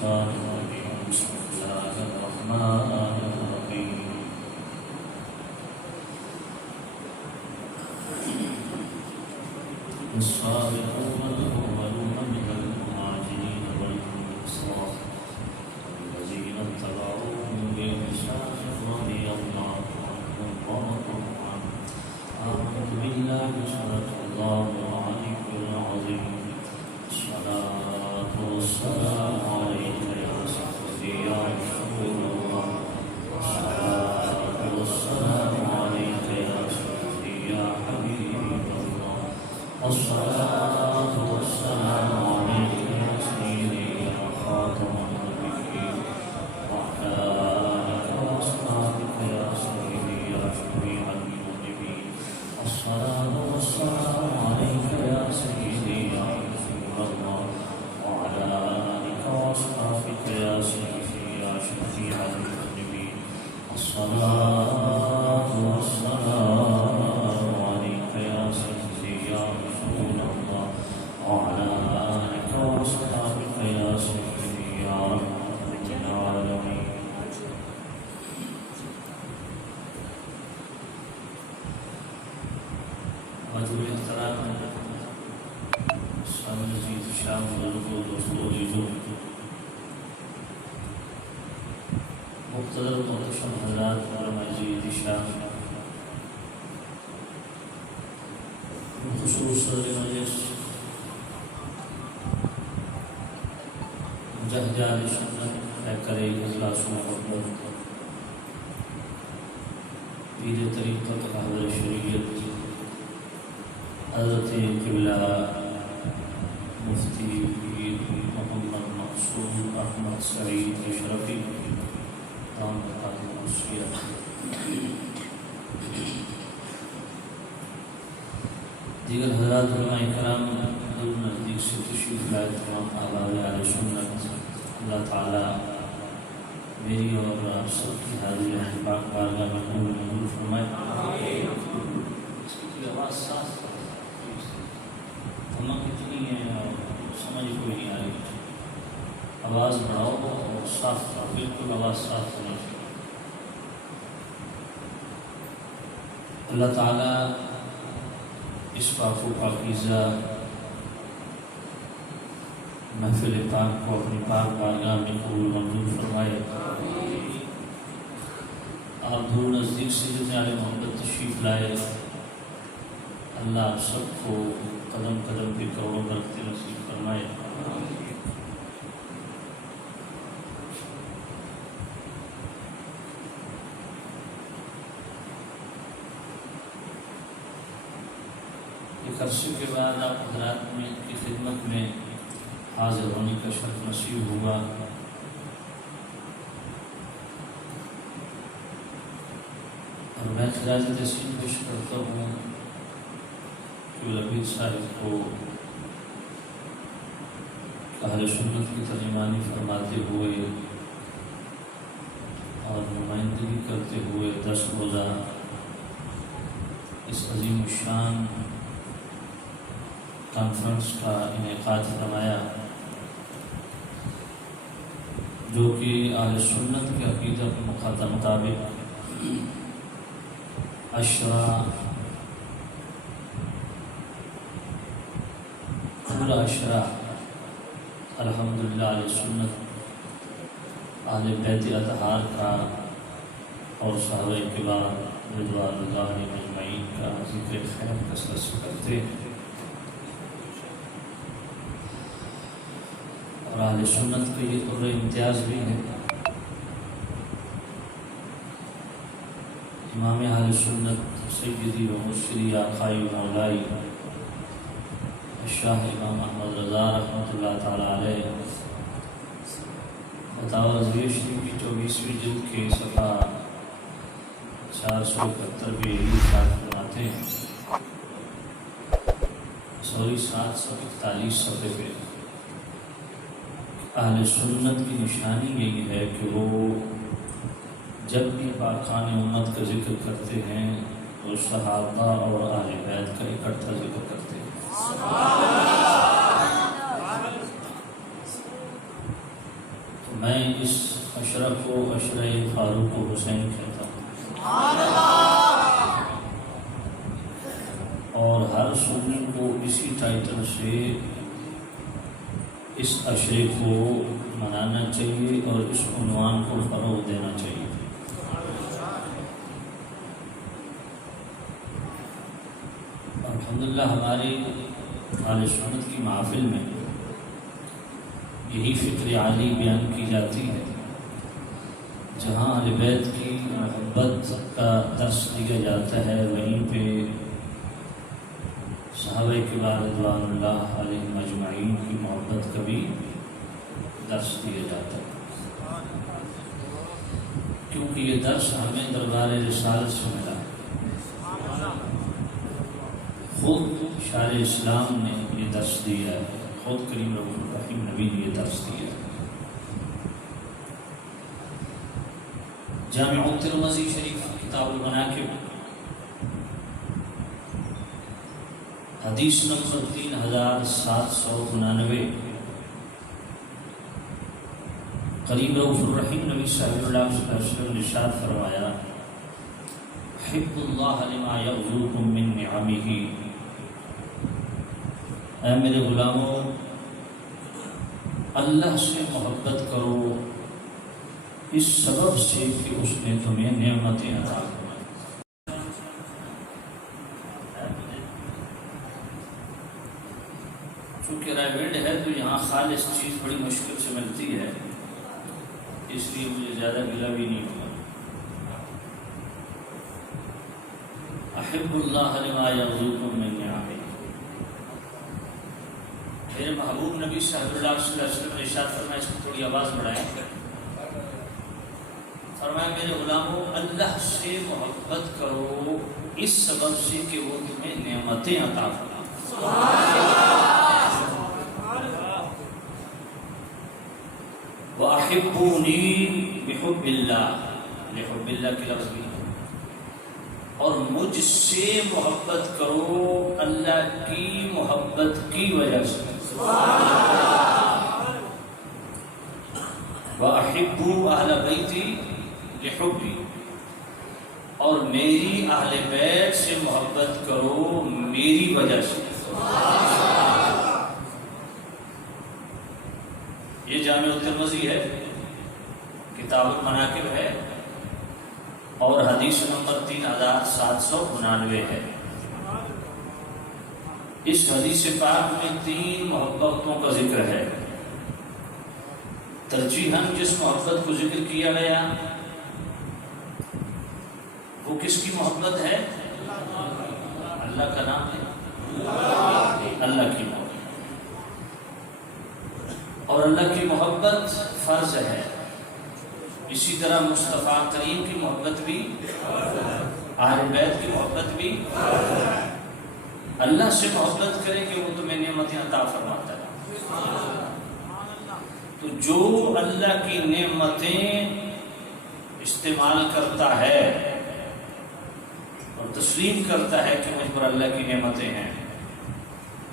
الشيطان الرجيم بسم الله الرحمن الرحيم السابقون الأولون من المهاجرين والأنصار والذين اتبعوهم بإحسان رضي الله عنهم ورضوا عنه أعوذ بالله صدق الله العلي العظيم الصلاة والسلام عليك يا سيدي يا رسول الله الصلاة والسلام عليك يا سيدي يا حبيب الله الصلاة والسلام عليك يا سيدي يا خاتم النبيين وعلى آلك وأصحابك يا سيدي يا شفيع المذنبين الصلاة والسلام عليك يا سيدي يا رسول الله وعلى آلك وأصحابك يا سيدي يا شفيع المذنبين الصلاة والسلام عليك يا سيدي يا رسول الله وعلى آلك وأصحابك يا سيدي يا رب العالمين حضور احترام سامنے عزیز شام بزرگوں دوستوں عزیزوں مقتدر محتشم حضرات علم عزیز شام خصوص صدر مجلس مجاہد اہل سنت کرے اجلاس محبت پیر طریقت حضرت شریعت حضرت قبلہ مفتی پیر محمد مقصود احمد سعید اشرفی دام بقات المسیح دیگر حضرات علماء کرام حضور نزدیک سے تشریف لائے تمام احباب اہل سنت اللہ تعالی میری اور آپ سب کی حاضری پاک بارگاہ میں قبول منظور فرمائے اس کی آواز صاف دھمک اتنی ہے اور سمجھ کوئی نہیں آ رہی آواز بڑھاؤ اور صاف بالکل آواز صاف ہونی چاہیے اللہ تعالی اس پاک و پاکیزہ محفل پاک کو اپنی پاک بارگاہ میں قبول منظور فرمائے آپ دور نزدیک سے جتنے عالم محمد تشریف لائے اللہ آپ سب کو قدم قدم پہ کروڑوں برکتیں نصیب فرمائے ایک عرصے کے بعد آپ حضرات میں کی خدمت میں حاضر ہونے کا شرف نصیب ہوا اور میں خراج تحسین پیش کرتا ہوں کہ لبید صاحب کو اہل سنت کی ترجمانی فرماتے ہوئے اور نمائندگی کرتے ہوئے 10 روزہ اس عظیم الشان کانفرنس کا انعقاد فرمایا جو کہ اہل سنت کے عقیدہ کے مطابق عشرہ الحمدللہ اہل سنت اہل بیت اطہار کا اور صحابہ کرام رضوان اللہ علیہم اجمعین کا ذکر خیر کثرت سے کرتے اور اہل سنت کے یہ قدر امتیاز بھی ہے امام اہل سنت سیدی و مرشدی آقائی و مولائی شاہ امام احمد رضا رحمۃ اللہ تعالی علیہ فتاوی رضویہ شریف کی 24ویں جلد کے صفحہ 471 پہ یہی بات فرماتے ہیں 741 صفحے پہ اہل سنت کی نشانی یہی ہے کہ وہ جب بھی پاکان امت کا ذکر کرتے ہیں تو صحابہ اور اہل بیت کا اکٹھا ذکر کرتے ہیں میں اس عشرہ کو عشرہ فاروق حسین کہتا ہوں، اور ہر سنی کو اسی ٹائٹل سے اس عشرے کو منانا چاہیے اور اس عنوان کو فروغ دینا چاہیے۔ الحمدللہ ہماری اہل سنت کی محافل میں یہی فکر عالی بیان کی جاتی ہے، جہاں اہل بیت کی محبت کا درس دیا جاتا ہے، وہیں پہ صحابہ کرام رضوان اللہ علیہم اجمعین کی محبت کا بھی درس دیا جاتا ہے، کیونکہ یہ درس ہمیں دربار رسالت سے ملا۔ خود شارع اسلام نے یہ درس دیا ہے، خود کریم رؤوف الرحیم نبی نے یہ درس دیا ہے۔ جامع ترمذی شریف کتاب المناقب حدیث نمبر 3799 کریم رؤوف الرحیم نبی صلی اللہ علیہ وسلم نے ارشاد فرمایا، حب اللہ لما یغزوکم من نعمہ، اے میرے غلاموں اللہ سے محبت کرو اس سبب سے کہ اس نے تمہیں نعمتیں عطا فرمائیں۔ چونکہ رائے ہے تو یہاں خالص چیز بڑی مشکل سے ملتی ہے، اس لیے مجھے زیادہ گلا بھی نہیں ہوگا۔ احب اللہ لما یغزوکم من نعمہ، میرے محبوب نبی صلی اللہ علیہ وسلم نے ارشاد فرمایا، اس کو تھوڑی آواز بڑھائیں، فرمایا میرے غلاموں اللہ سے محبت کرو اس سبب سے کہ وہ تمہیں نعمتیں عطا فرمائے۔ وَأَحِبُّونِي بِحُبِّ اللَّهِ، لحب اللہ کی لفظ بھی، اور مجھ سے محبت کرو اللہ کی محبت کی وجہ سے۔ وَأَحِبُّوا أَهْلَ بَيْتِي لِحُبِّي، اور میری اہل بیت سے محبت کرو میری وجہ سے۔ یہ جامع ترمذی ہے، کتاب المناقب ہے، اور حدیث نمبر 3799 ہے۔ اس حدیث پاک میں 3 محبتوں کا ذکر ہے۔ ترجیحاً جس محبت کو ذکر کیا گیا وہ کس کی محبت ہے؟ اللہ کا نام ہے، اللہ کی محبت، اور اللہ کی محبت فرض ہے۔ اسی طرح مصطفیٰ کریم کی محبت بھی، اہل بیت کی محبت بھی، اللہ سے محبت کرے کہ وہ تمہیں نعمتیں عطا فرماتا ہے۔ تو جو اللہ کی نعمتیں استعمال کرتا ہے اور تسلیم کرتا ہے کہ مجھ پر اللہ کی نعمتیں ہیں،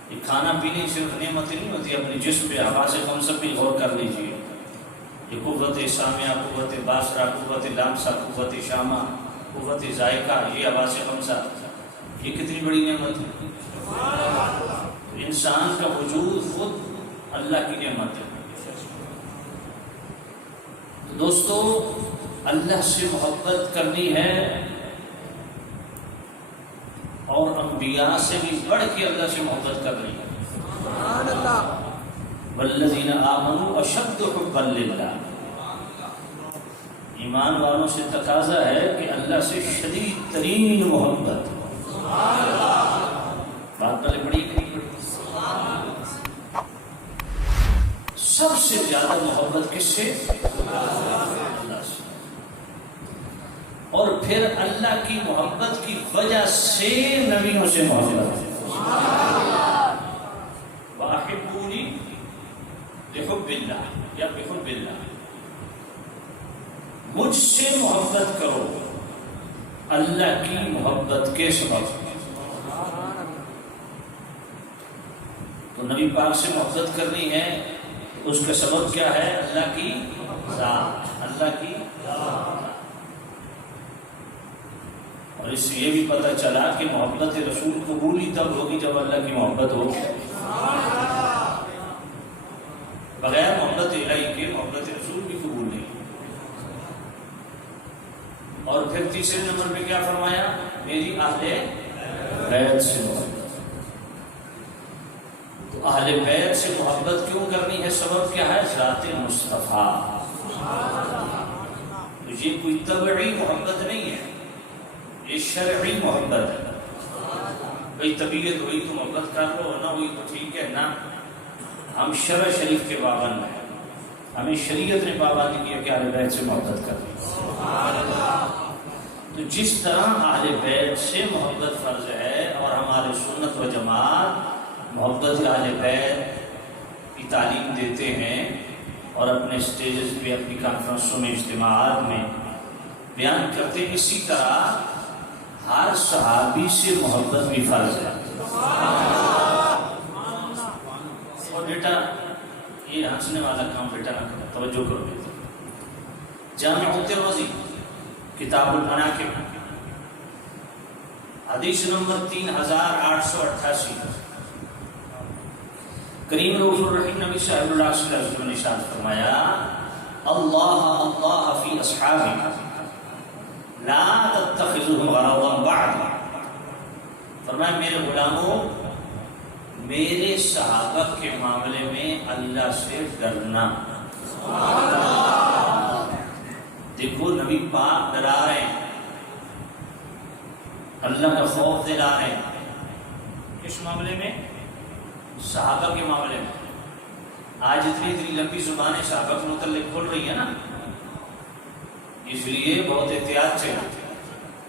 یہ کھانا پینے صرف نعمتیں نہیں ہوتی، اپنے جسم پہ حواس خمسہ پہ غور کر لیجیے، یہ قوت سامعہ، قوت باصرہ، قوت لامسہ، قوت شامہ، قوت ذائقہ، یہ حواس خمسہ، یہ کتنی بڑی نعمت ہے۔ انسان کا وجود خود اللہ کی نعمت ہے۔ دوستو اللہ سے محبت کرنی ہے، اور انبیاء سے بھی بڑھ کے اللہ سے محبت کرنی ہے۔ سبحان اللہ، والذین آمنوا اشد حبا للہ، ایمان والوں سے تقاضا ہے کہ اللہ سے شدید ترین محبت۔ بات پہلے بڑی سب سے زیادہ محبت کس سے؟ اللہ سے، اور پھر اللہ کی محبت کی وجہ سے نبیوں سے محبت ہے۔ وَأَحِبُّونِي لِحُبِّ اللَّهِ یا بِحُبِّ اللَّهِ، مجھ سے محبت کرو اللہ کی محبت کے سبب۔ تو نبی پاک سے محبت کرنی ہے تو اس کا سبب کیا ہے؟ اللہ کی ذات، اللہ کی ذات۔ اور اس سے یہ بھی پتہ چلا کہ محبت رسول قبول ہی تب ہوگی جب اللہ کی محبت ہو۔ بغیر محبت الہی کے محبت رسول بھی قبول نہیں۔ اور پھر تیسرے نمبر پہ کیا فرمایا؟ میری اہل بیت سے محبت۔ تو اہل بیت سے محبت کیوں کرنی ہے؟ سبب کیا ہے؟ ذات مصطفیٰ۔ تو یہ کوئی طبعی محبت نہیں ہے، یہ شرعی محبت ہے۔ بھئی طبیعت ہوئی تو محبت کر لو، نہ ہوئی تو ٹھیک ہے نا۔ ہم شرع شریف کے پابند ہیں، ہمیں شریعت نے پابند کیا کہ اہل بیت سے محبت کرنی۔ تو جس طرح اہل بیت سے محبت فرض ہے، اور ہمارے سنت و جماعت محبت اہل بیت کی تعلیم دیتے ہیں اور اپنے سٹیجز پہ، اپنی کانفرنسوں میں، اجتماعات میں بیان کرتے ہیں، اسی طرح ہر صحابی سے محبت بھی فرض ہے۔ اور بیٹا یہ ہنسنے والا کام بیٹا نہ کرو، توجہ کرو بیٹا۔ جامع الترمذی کتاب المناقب حدیث نمبر 3888، کریم رؤوف الرحیم نبی صاحب اللہ صلی اللہ علیہ وسلم نے ارشاد فرمایا: اللہ اللہ فی اصحابی لا تتخذوهم غرضا بعد۔ فرمایا میرے غلاموں، میرے صحابہ کے معاملے میں اللہ سے ڈرنا۔ دیکھو نبی پاک ڈرا رہے ہیں، اللہ کا خوف دلا رہے ہیں، کس معاملے میں؟ صحابہ کے معاملے میں۔ آج اتنی لمبی زبانیں صحابہ کے متعلق کھول رہی ہے نا، اس لیے بہت احتیاط سے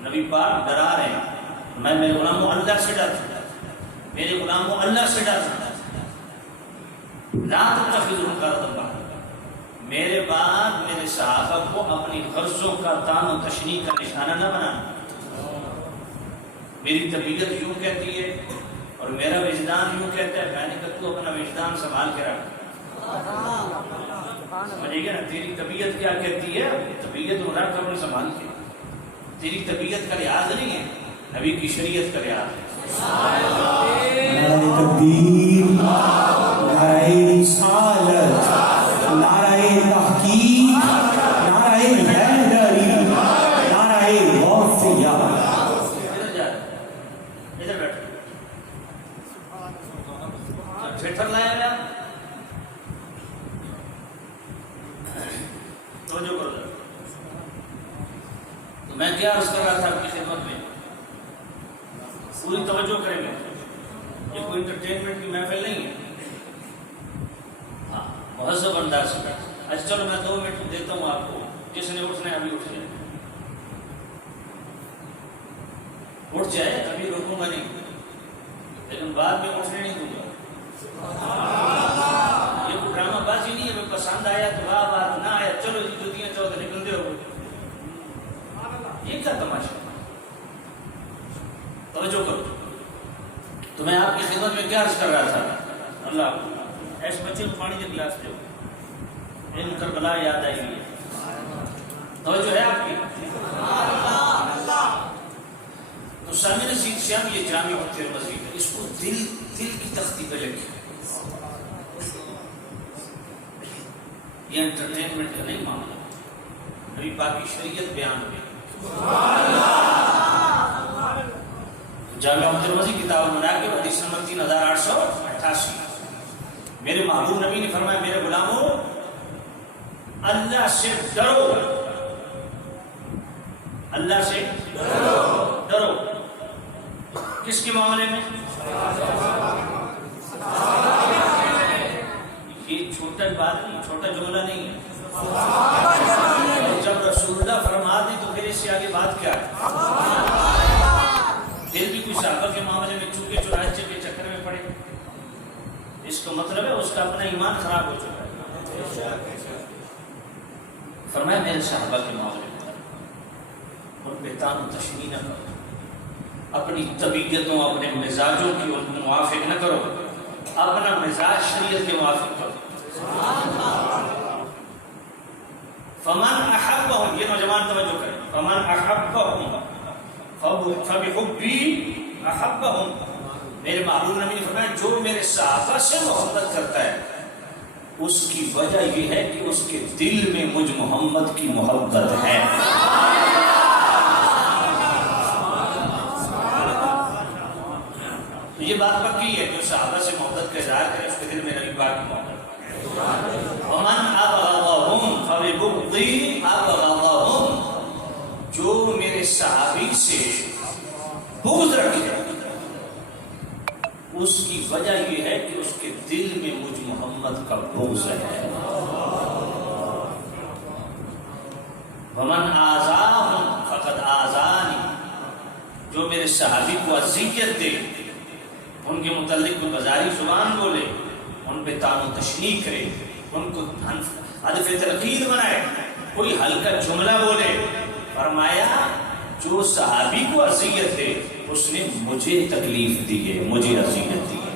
نبی پاک ڈرا رہے ہیں، میں میرے غلاموں اللہ سے ڈرتا، میرے غلاموں اللہ سے ڈرتا، لا تتخذوا غرضا بعد، میرے بعد میرے صحابہ کو اپنی غرضوں کا تان و تشنیع کا نشانہ نہ بنانا۔ میری طبیعت یوں کہتی ہے اور میرا وجدان یوں کہتا ہے، میں نے کہا تو اپنا وجدان سنبھال کے رکھ۔ سمجھے گا نا؟ تیری طبیعت کیا کہتی ہے، طبیعت رکھ کر سنبھال کے۔ تیری طبیعت کا لحاظ نہیں ہے، نبی کی شریعت کا لحاظ ہے۔ نعرہ تکبیر، نعرہ رسالت، نعرہ تحقیق، نعرہ حیدری، نعرہ غوثیہ۔ ادھر جا، ادھر بیٹھ، ٹھٹر لایا گیا، توجہ کرو۔ تو میں کیا عرض کر رہا تھا آپ کی خدمت میں، پوری توجہ کریں گے، یہ کوئی انٹرٹینمنٹ کی محفل نہیں ہے، ہاں مہذب انداز سے۔ اچھا چلو میں 2 منٹ دیتا ہوں آپ کو، جس نے اٹھنا ہے ابھی اٹھ جائے، اٹھ جائے، ابھی رکوں گا نہیں، لیکن بعد میں اٹھنے نہیں دوں گا۔ یہ کوئی ڈرامہ بازی نہیں ہے، پسند آیا تو واہ بات، نہ آیا چلو جی جوتیاں چودہ نکلتے ہو، یہ کیا تماشا؟ توجہ کرو۔ تو میں آپ کی خدمت میں کیا عرض کر رہا تھا؟ اللہ ایسے بچے کو پانی کے گلاس دے، ان کربلا یاد آئی ہے، توجہ ہے آپ کی؟ تو سامعین عزیز سے ہم یہ جامع الترمذی ہے، اس کو دل کی تختی پہ لکھیں۔ یہ انٹرٹینمنٹ کا نہیں معاملہ، نبی پاک کی شریعت بیان ہوئی۔ جامع الترمذی کتاب المناقب حدیث نمبر 3888، میرے محبوب نبی نے فرمایا میرے غلاموں اللہ سے ڈرو، اللہ سے ڈرو۔ کس کے معاملے میں؟ یہ چھوٹا بات نہیں، چھوٹا جملہ نہیں ہے۔ جب رسول اللہ فرما دیں تو پھر اس سے آگے بات کیا ہے؟ پھر بھی کوئی صحابہ کے معاملے میں چوکے چوراہے کے چکر میں پڑے، اس کا مطلب ہے اس کا اپنا ایمان خراب ہو چکا ہے۔ فرمایا میرے صحابہ کے معاملے میں ان پہ تان و تشنیع نہ کرو، اپنی طبیعتوں اپنے مزاجوں کے موافق نہ کرو، اپنا مزاج شریعت کے موافق کرو۔ فمن احبهم، یہ نوجوان توجہ کریں، فمن احبهم فبحبی احبهم، میرے محبوب نبی نے فرمایا جو میرے صحابہ سے محبت کرتا ہے اس کی وجہ یہ ہے کہ اس کے دل میں مجھ محمد کی محبت ہے۔ یہ بات پکی ہے، جو صحابہ سے محبت کا اظہار کرے اس کے دل میں نبی پاک کی محبت۔ ومن ابغضهم فببغضی ابغضهم، جو میرے صحابی سے بغض رکھے اس کی وجہ یہ ہے کہ اس کے دل میں مجھ محمد کا بغض ہے۔ ومن آذاهم فقد آذانی، جو میرے صحابی کو اذیت دے، ان کے متعلق کوئی بازاری زبان بولے، ان پہ طعن و تشنیع کرے، ان کو ہدف تنقید بنائے، کوئی ہلکا جملہ بولے، فرمایا جو صحابی کو اذیت دے اس نے مجھے تکلیف دی ہے، مجھے اذیت دی ہے۔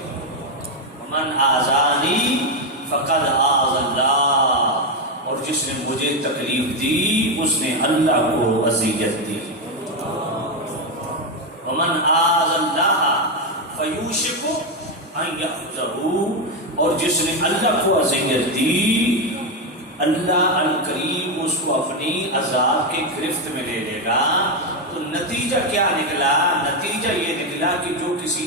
من آذانی فقد آذ اللہ، اور جس نے مجھے تکلیف دی اس نے اللہ کو اذیت دی۔ ومن آذ اللہ فیوشک ان یأخذہ، اور جس نے اللہ کو اذیت دی اللہ الکریم اس کو اپنی عذاب کے گرفت میں لے لے گا۔ تو نتیجہ کیا نکلا؟ نتیجہ یہ نکلا کہ جو کسی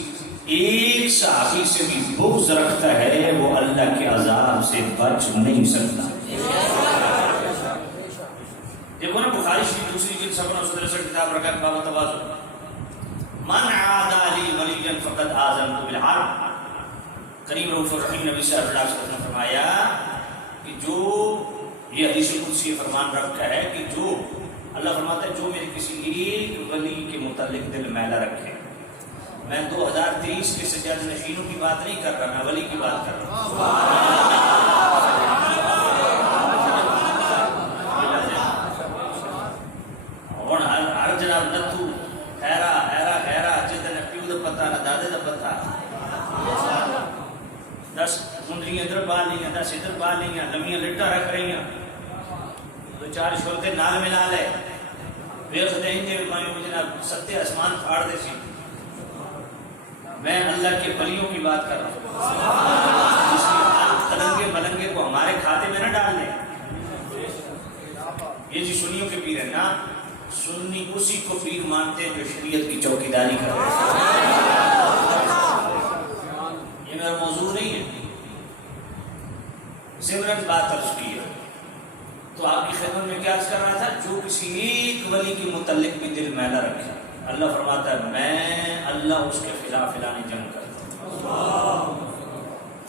ایک صحابی سے بھی بغض رکھتا ہے وہ اللہ کے عذاب سے بچ نہیں سکتا۔ دیکھو نا بخاری شریف دوسری جلد 763 کتاب رکعت باب تواضع، من عادى لي وليا فقد آذنته بالحرب، کریم رؤوف الرحیم نبی صلی اللہ علیہ وسلم نے فرمایا کہ جو یہ حدیث قدسی فرمان رکھا ہے کہ جو اللہ فرماتا ہے جو میرے کسی ایک ولی کے متعلق دل میلا رکھے، میں 2023 کے سجاد نشینوں کی بات نہیں کر رہا، میں ولی کی بات کر رہا ہوں۔ ہر جناب نتو خیرا خیرا خیرا جدن پیو دا پتہ نہ دادے دا پتہ، 10 کنڈلیاں ادھر بال لیاں، 10 ادھر بال لیاں، لمیاں لٹا رکھ رہی ہیں، 2-4 شولتے نال ملا لے، ویخ دیں جے مائیوں جناب ستے آسمان پھاڑ دے سی۔ میں اللہ کے ولیوں کی بات کر رہا ہوں، جس کی تلنگے ملنگے کو ہمارے کھاتے میں نہ ڈال دیں۔ یہ جی سنیوں کے پیر ہیں نا، سنی اسی کو پیر مانتے ہیں جو شریعت کی چوکیداری کر رہے ہیں۔ یہ میرا موضوع نہیں ہے، سمرن بات عرض کی ہے تو آپ کی خدمت میں کیا عرض کر رہا تھا، جو کسی ایک ولی کے متعلق بھی دل میلا رکھے اللہ فرماتا ہے میں اللہ اس کے خلاف اعلان جنگ کرتا ہوں۔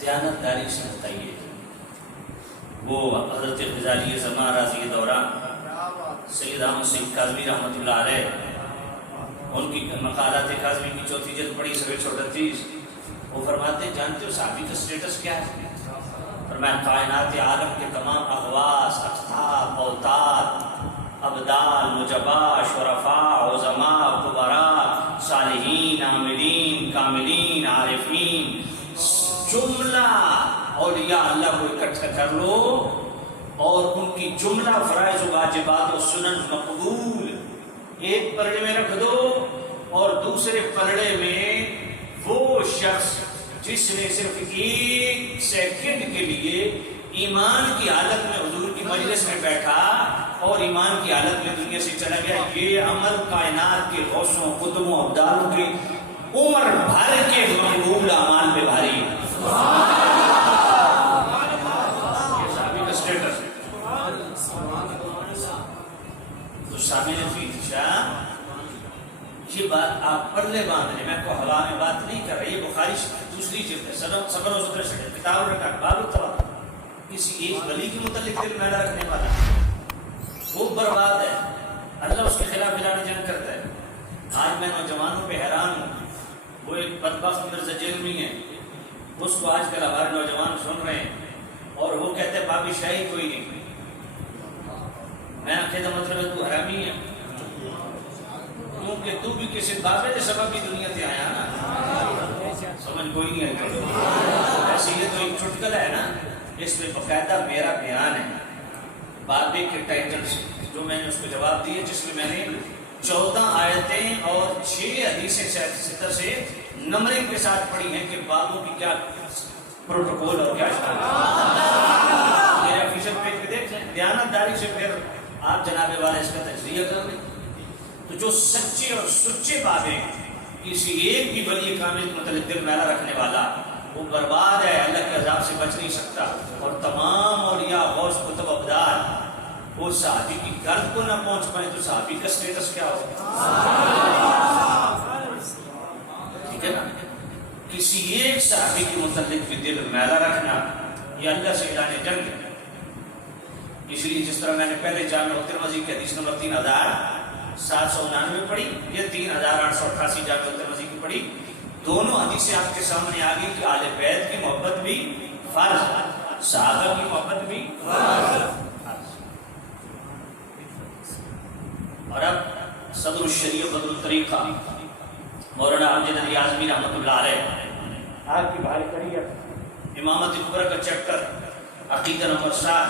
دیانتداری سے بتائیے، وہ حضرت غزالی زمان راضی دوران سید احمد سید کاظمی رحمۃ اللہ علیہ، ان کی مقالات کاظمی کی 4 جلد پڑھی 138، وہ فرماتے ہیں جانتے ہو صحابی کا سٹیٹس کیا ہے؟ فرمایا کائنات عالم کے تمام اغواس، اقطاب، اوتاد، ابدال، نجبا، شرفاء، عظماء، کبراء، صالحین، عاملین، کاملین، عارفین، جملہ اولیاء اللہ کو اکٹھا کر لو اور ان کی جملہ فرائض و واجبات و سنن مقبول ایک پلڑے میں رکھ دو، اور دوسرے پلڑے میں وہ شخص جس نے صرف 1 سیکنڈ کے لیے ایمان کی حالت میں حضور کی مجلس میں بیٹھا اور ایمان کی حالت میں دنیا سے چلا گیا، یہ عمل کائنات کے غوثوں، قطبوں، ابدالوں کے عمر بھر کے مقبول اعمال پہ بھاری ہے۔ یہ صحابی کا سٹیٹس ہے۔ تو سامعین شاہ یہ بات آپ پڑھلے باندھنے، میں کو ہوا میں بات نہیں کر رہا، یہ بخاری دوسری جلد ہے 763 کتاب رکھا باب التواضع، کسی ایک ولی کے متعلق دل میلا رکھنے والا وہ برباد ہے، اللہ اس کے خلاف اعلان جنگ کرتا ہے۔ آج میں نوجوانوں پہ حیران ہوں، وہ ایک بدبخت مرزا جرمی ہے، اس کو آج کل ہمارے نوجوان سن رہے ہیں اور وہ کہتے ہیں بابی شاہی کوئی نہیں، میں کہتا مطلب ہے تو حرامی ہے، کیونکہ تو بھی کسی بابے کے سبب بھی دنیا سے آیا نا، سمجھ کوئی نہیں آئی، ایسی یہ تو ایک چٹکلا ہے نا، اس میں باقاعدہ میرا بیان ہے بابے کے ٹائٹل سے جو میں نے اس کو جواب دیے، جس میں میں نے 14 آیتیں اور 6 حدیثیں ستر سے نمبرنگ کے ساتھ پڑھی ہیں کہ بابوں کی کیا پروٹوکول اور کیا میرے آفیشیل پیج پہ دیکھ لیں، دیانتداری سے پھر آپ جناب والا اس کا تجزیہ کر لیں۔ تو جو سچے اور سچے بابے کسی ایک بھی ولی کامل کے متعلق دل میلا رکھنے والا وہ برباد ہے، اللہ کے عذاب سے بچ نہیں سکتا۔ اور تمام اولیاء غوث کتب ابدال وہ صحابی کی گرد کو نہ پہنچ پائے تو صحابی کا سٹیٹس کیا ہوگا؟ ٹھیک ہے نا؟ کسی ایک صحابی کے متعلق بھی دل میلا رکھنا یہ اللہ سے اعلان جنگ ہے۔ اس لیے جس طرح میں نے پہلے جامع ترمذی کی حدیث نمبر 3799 پڑھی، یہ 3888 جامع ترمذی کی پڑھی، دونوں حدیثیں آپ کے سامنے آ گئی کہ اہل بیت کی محبت بھی فرض ہے، صحابہ کی محبت بھی فرض ہے۔ اور اب صدر الشریعہ بدر الطریقہ مولانا امجد علی اعظمی رحمۃ اللہ علیہ آپ کی بھاری کریت امامت کبریٰ کا چیپٹر عقیدہ نمبر 7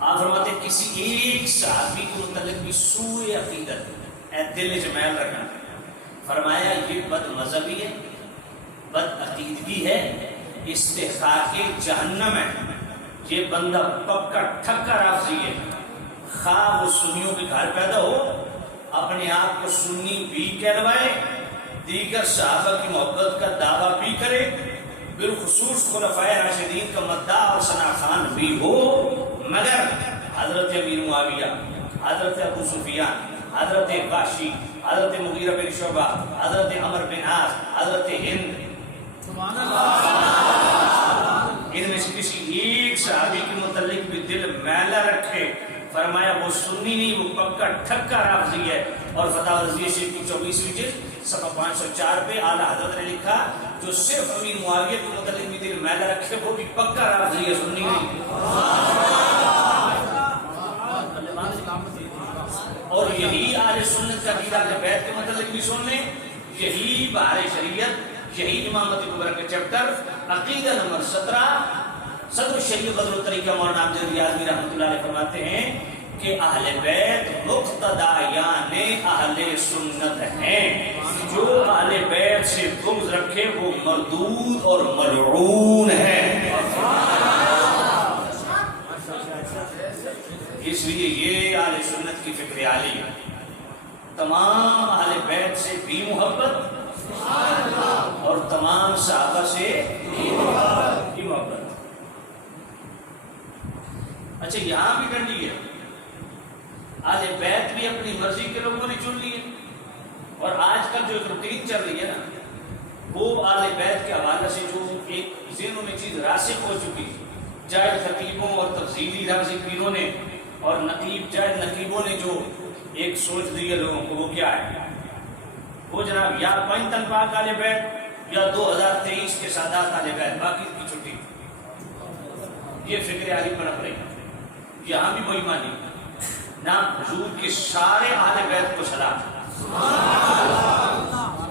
آپ فرماتے ہیں کسی ایک صحابی کے متعلق بھی سوء عقیدت اے دل جمیل رکھنا، فرمایا یہ بد مذہبی ہے، بد عقیدگی ہے، استحقاق جہنم ہے، یہ بندہ پکا ٹھکا رافضی ہے، خواہ وہ سنیوں کے گھر پیدا ہو، اپنے آپ کو سنی بھی کہلوائے، دیگر صحابہ کی محبت کا دعویٰ بھی کرے، بالخصوص خلفائے راشدین کا مداح اور ثناخوان بھی ہو، مگر حضرت امیر معاویہ، حضرت ابو سفیان، حضرت وحشی، حضرت مغیرہ بن شعبہ، حضرت عمر بن عاص، حضرت ہند، ان میں سے کسی ایک صحابی کے متعلق بھی دل میلا رکھے، فرمایا وہ سنی نہیں، وہ پکا ٹھکا رافضی ہے۔ اور فتح رضویہ شریف کی 24ویں جلد صفحہ 504 پہ اعلیٰ حضرت نے لکھا جو صرف امیر معاویہ کے متعلق بھی دل میلا رکھے وہ بھی پکا رافضی ہے، سنی نہیں۔ اور یہی اہل سنت کا عقیدہ اہل بیت کے متعلق بھی سن لیں، یہی بہار شریعت، یہی امامت کبریٰ کے چیپٹر عقیدہ نمبر 17 صدر الشریعہ بدر الطریقہ مولانا امجد علی اعظمی رحمۃ اللہ علیہ فرماتے ہیں کہ اہل بیت مقتدیان اہل سنت ہیں، جو اہل بیت سے بغض رکھے وہ مردود اور ملعون ہے۔ اس لیے یہ اہل سنت کی فکر عالی ہے، تمام اہل بیت سے بھی محبت اور تمام صحابہ سے بھی محبت۔ اچھا یہاں بھی ڈنڈی ہے، اہل بیت بھی اپنی مرضی کے لوگوں نے چن لیے، اور آج کل جو ایک روٹین چل رہی ہے نا وہ اہل بیت کے حوالے سے جو ایک ذہنوں میں چیز راسخ ہو چکی، جائے خطیبوں اور تفصیلی رازی پیروں نے اور نقیب جائے نقیبوں نے جو ایک سوچ دی ہے لوگوں کو، وہ کیا ہے؟ وہ جناب یا پنجتن پاک اہل بیت یا 2023 کے سادات اہل بیت، باقی کی چھٹی، یہ فکر عالی پنپ رہی ہے۔ یہاں بھی وہی مانی نہ حضور کے سارے اہل بیت کو سلام،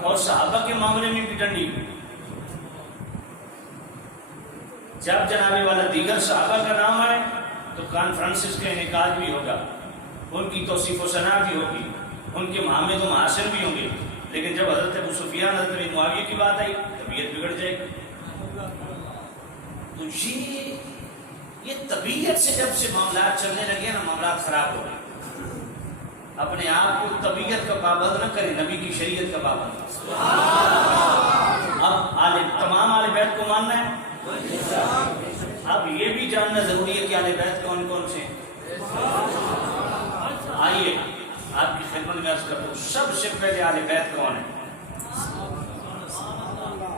اور صحابہ کے معاملے میں بھی ڈنڈی۔ جب جناب والا دیگر صحابہ کا نام آئے تو کانفرنسز کا انعقاد بھی ہوگا، ان کی توصیف و ثنا بھی ہوگی، ان کے محمد و محاسن بھی ہوں گے، لیکن جب حضرت ابو سفیان حضرت معاویہ کی بات آئی طبیعت بگڑ جائے گی۔ تو یہ طبیعت سے جب سے معاملات چلنے لگے نا معاملات خراب ہو گئے۔ اپنے آپ کو طبیعت کا پابند نہ کریں، نبی کی شریعت کا پابند۔ اب تمام اہل بیت کو ماننا ہے، اب یہ بھی جاننا ضروری ہے کہ اہل بیت کون کون سے ہیں۔ آئیے آپ کی خدمت میں عرض کرتا ہوں، سب سے پہلے اہل بیت کون ہے؟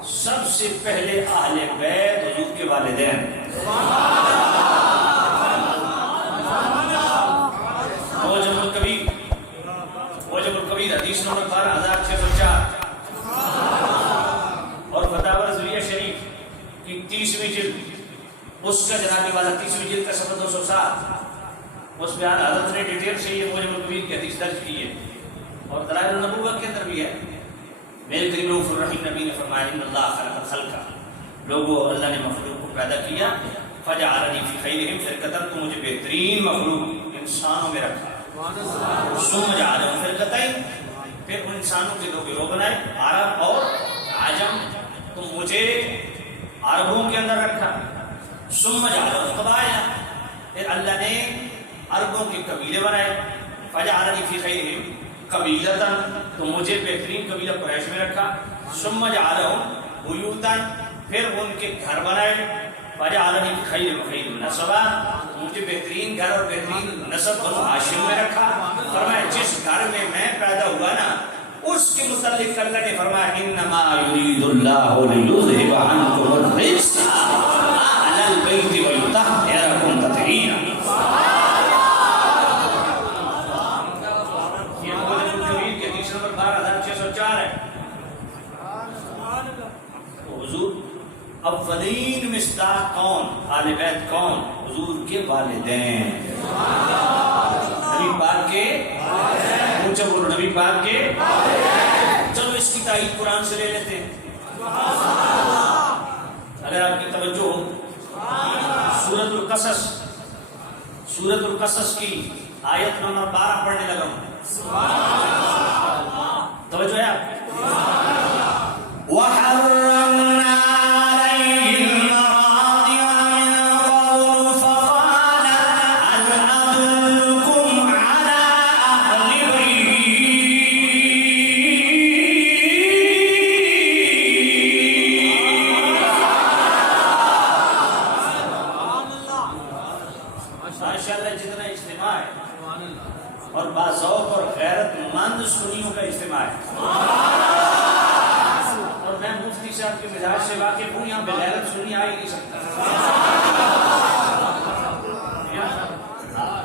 سب سے پہلے اہل بیت حضور کے والدین، موجب الکبیر حدیث نمبر 12604 اور فتح رضویہ شریف کی 30ویں جلد، اس کا جناب والا 30ویں جلد کا صفحہ 207، اس میں حضرت نے ڈیٹیل سے یہ موجب الکبیر کی حدیث درج کی ہے، اور دلائل النبوہ کے اندر بھی ہے۔ میرے کریم رؤوف الرحیم نبی نے فرمایا ان اللہ خلق الخلق لوگوں اللہ نے مخلوق کو پیدا کیا، فجعلنی فی خیرہم فرقۃ، تو مجھے بہترین مخلوق انسانوں میں رکھا، ثم جعلہم فرقتین، پھر ان انسانوں کے دو گروہ بنائے، عرب اور عجم، تو مجھے عربوں کے اندر رکھا، ثم جعلہم قبائل، پھر اللہ نے عربوں کے قبیلے بنائے، فجعلنی فی خیرہم قبیلۃ، تو مجھے بہترین قبیلہ قریش میں رکھا، ثم جعلہم بیوتا، پھر ان کے گھر بنائے، فجعلنی خیر نسبا، مجھے بہترین گھر اور بہترین نسب بنو ہاشم میں رکھا۔ فرمایا جس گھر میں میں پیدا ہوا نا اس کے متعلق اللہ نے فرمایا انما یرید اللہ لیذھب عنکم الرجس اہل البیت ویطہرکم تطہیرا۔ یہ مدد الجمیل کے حدیث نمبر 12604 ہے۔ حضور اولین مصداق کون؟ آل بیت کون؟ حضور کے والدین، نبی پاک کے، اونچا بولو نبی پاک کے۔ چلو اس کی تائید قرآن سے لے لیتے ہیں، اگر آپ کی توجہ ہو سورۃ القصص کی آیت نمبر 12 پڑھنے لگا ہوں، توجہ ہے آپ؟ وَحَرَّمْنَا اور باذوق اور غیرت مند سنیوں کا اجتماع ہے، اور میں مفتی صاحب کے مزاج سے واقف ہوں، یہاں بغیرت سنی آ ہی نہیں سکتا،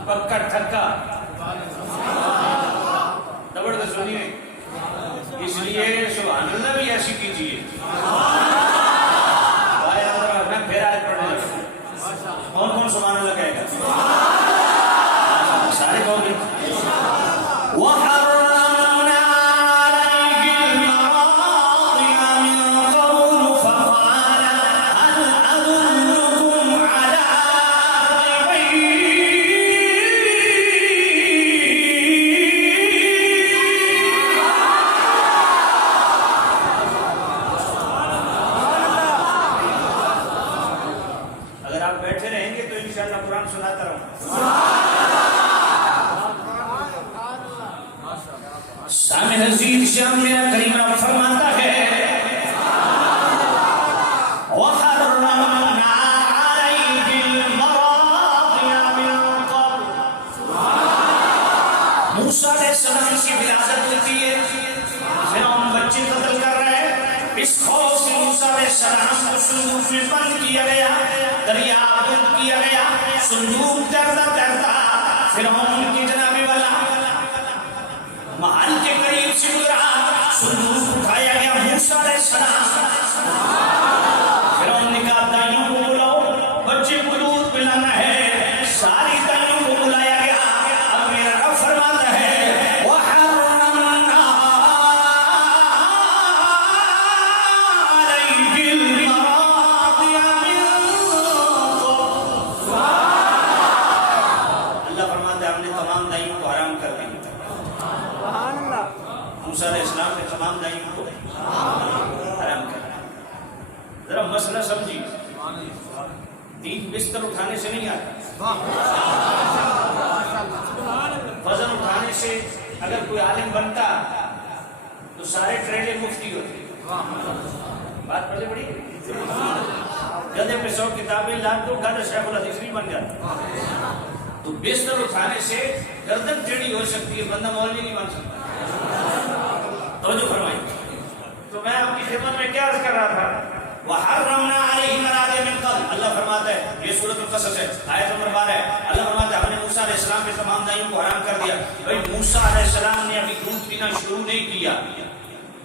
پکا ٹھکا دبڑ کے سنیے، اس لیے سبحان اللہ بھی ایسی کیجیے۔ میں پھر آیت پڑھنے لگا، کون کون سبحان اللہ کہے گا؟ سارے کہو گے۔ وَحَرَّمْنَا عَلَيْهِ الْمَرَاضِعَ مِن قَبْلُ فَقَالَ هَلْ أَدُلُّكُمْ عَلَىٰ أَهْلِ بَيْتٍ۔ اگر آپ بیٹھے رہیں گے تو انشاءاللہ قرآن سناتا رہوں۔ سامع حضیر شام میرا کریم رب فرماتا ہے وَحَرَّمْنَا عَلَيْهِ الْمَرَاضِعَ مِن قَبْلُ، موسیٰ علیہ السلام کی ولادت ہوتی ہے، فرعون بچے قتل کر رہے ہیں، اس خوف سے موسیٰ علیہ السلام کو صندوق میں بند کیا گیا، دریا بند کیا گیا، صندوق تیرتا تیرتا فرعون کی جناب والا محل کے قریب سے گزرا، صندوق اٹھایا گیا، موسیٰ علیہ السلام، فرعون نے کہا دائیوں کو بلاؤ، بچے کو دودھ پلانا ہے، ساری دائیوں کو بلایا گیا۔ اب میرا رب فرماتا ہے وَحَرَّمْنَا عَلَيْهِ الْمَرَاضِعَ مِن قَبْلُ، اللہ فرماتا ہے ہم نے تمام دائیوں کو حرام کر دیا۔ موسیٰ علیہ السلام نے تمام دائیوں کو حرام کر، ذرا مسئلہ سمجھی، دین بستر اٹھانے سے نہیں آتا، وزن اٹھانے سے اگر کوئی عالم بنتا تو سارے ٹریڈے مفتی ہوتے، بات پڑھے بڑی گدھے پہ 100 کتابیں لاکھ دو گدھا شیخ الحدیث نہیں بن جاتا، تو بستر اٹھانے سے گردن ٹیڑھی ہو سکتی ہے، بندہ مولوی نہیں بن سکتا۔ توجہ فرمائیں، تو میں آپ کی خدمت میں کیا عرض کر رہا تھا؟ وَحَرَّمْنَا عَلَيْهِ الْمَرَاضِعَ مِن قَبْلُ، اللہ فرماتا ہے، یہ سورۃ القصص ہے، آیت نمبر 12 ہے، اللہ فرماتا ہے ہم نے موسیٰ علیہ السلام کے تمام دائیوں کو حرام کر دیا۔ بھائی موسیٰ علیہ السلام نے ابھی دودھ پینا شروع نہیں کیا،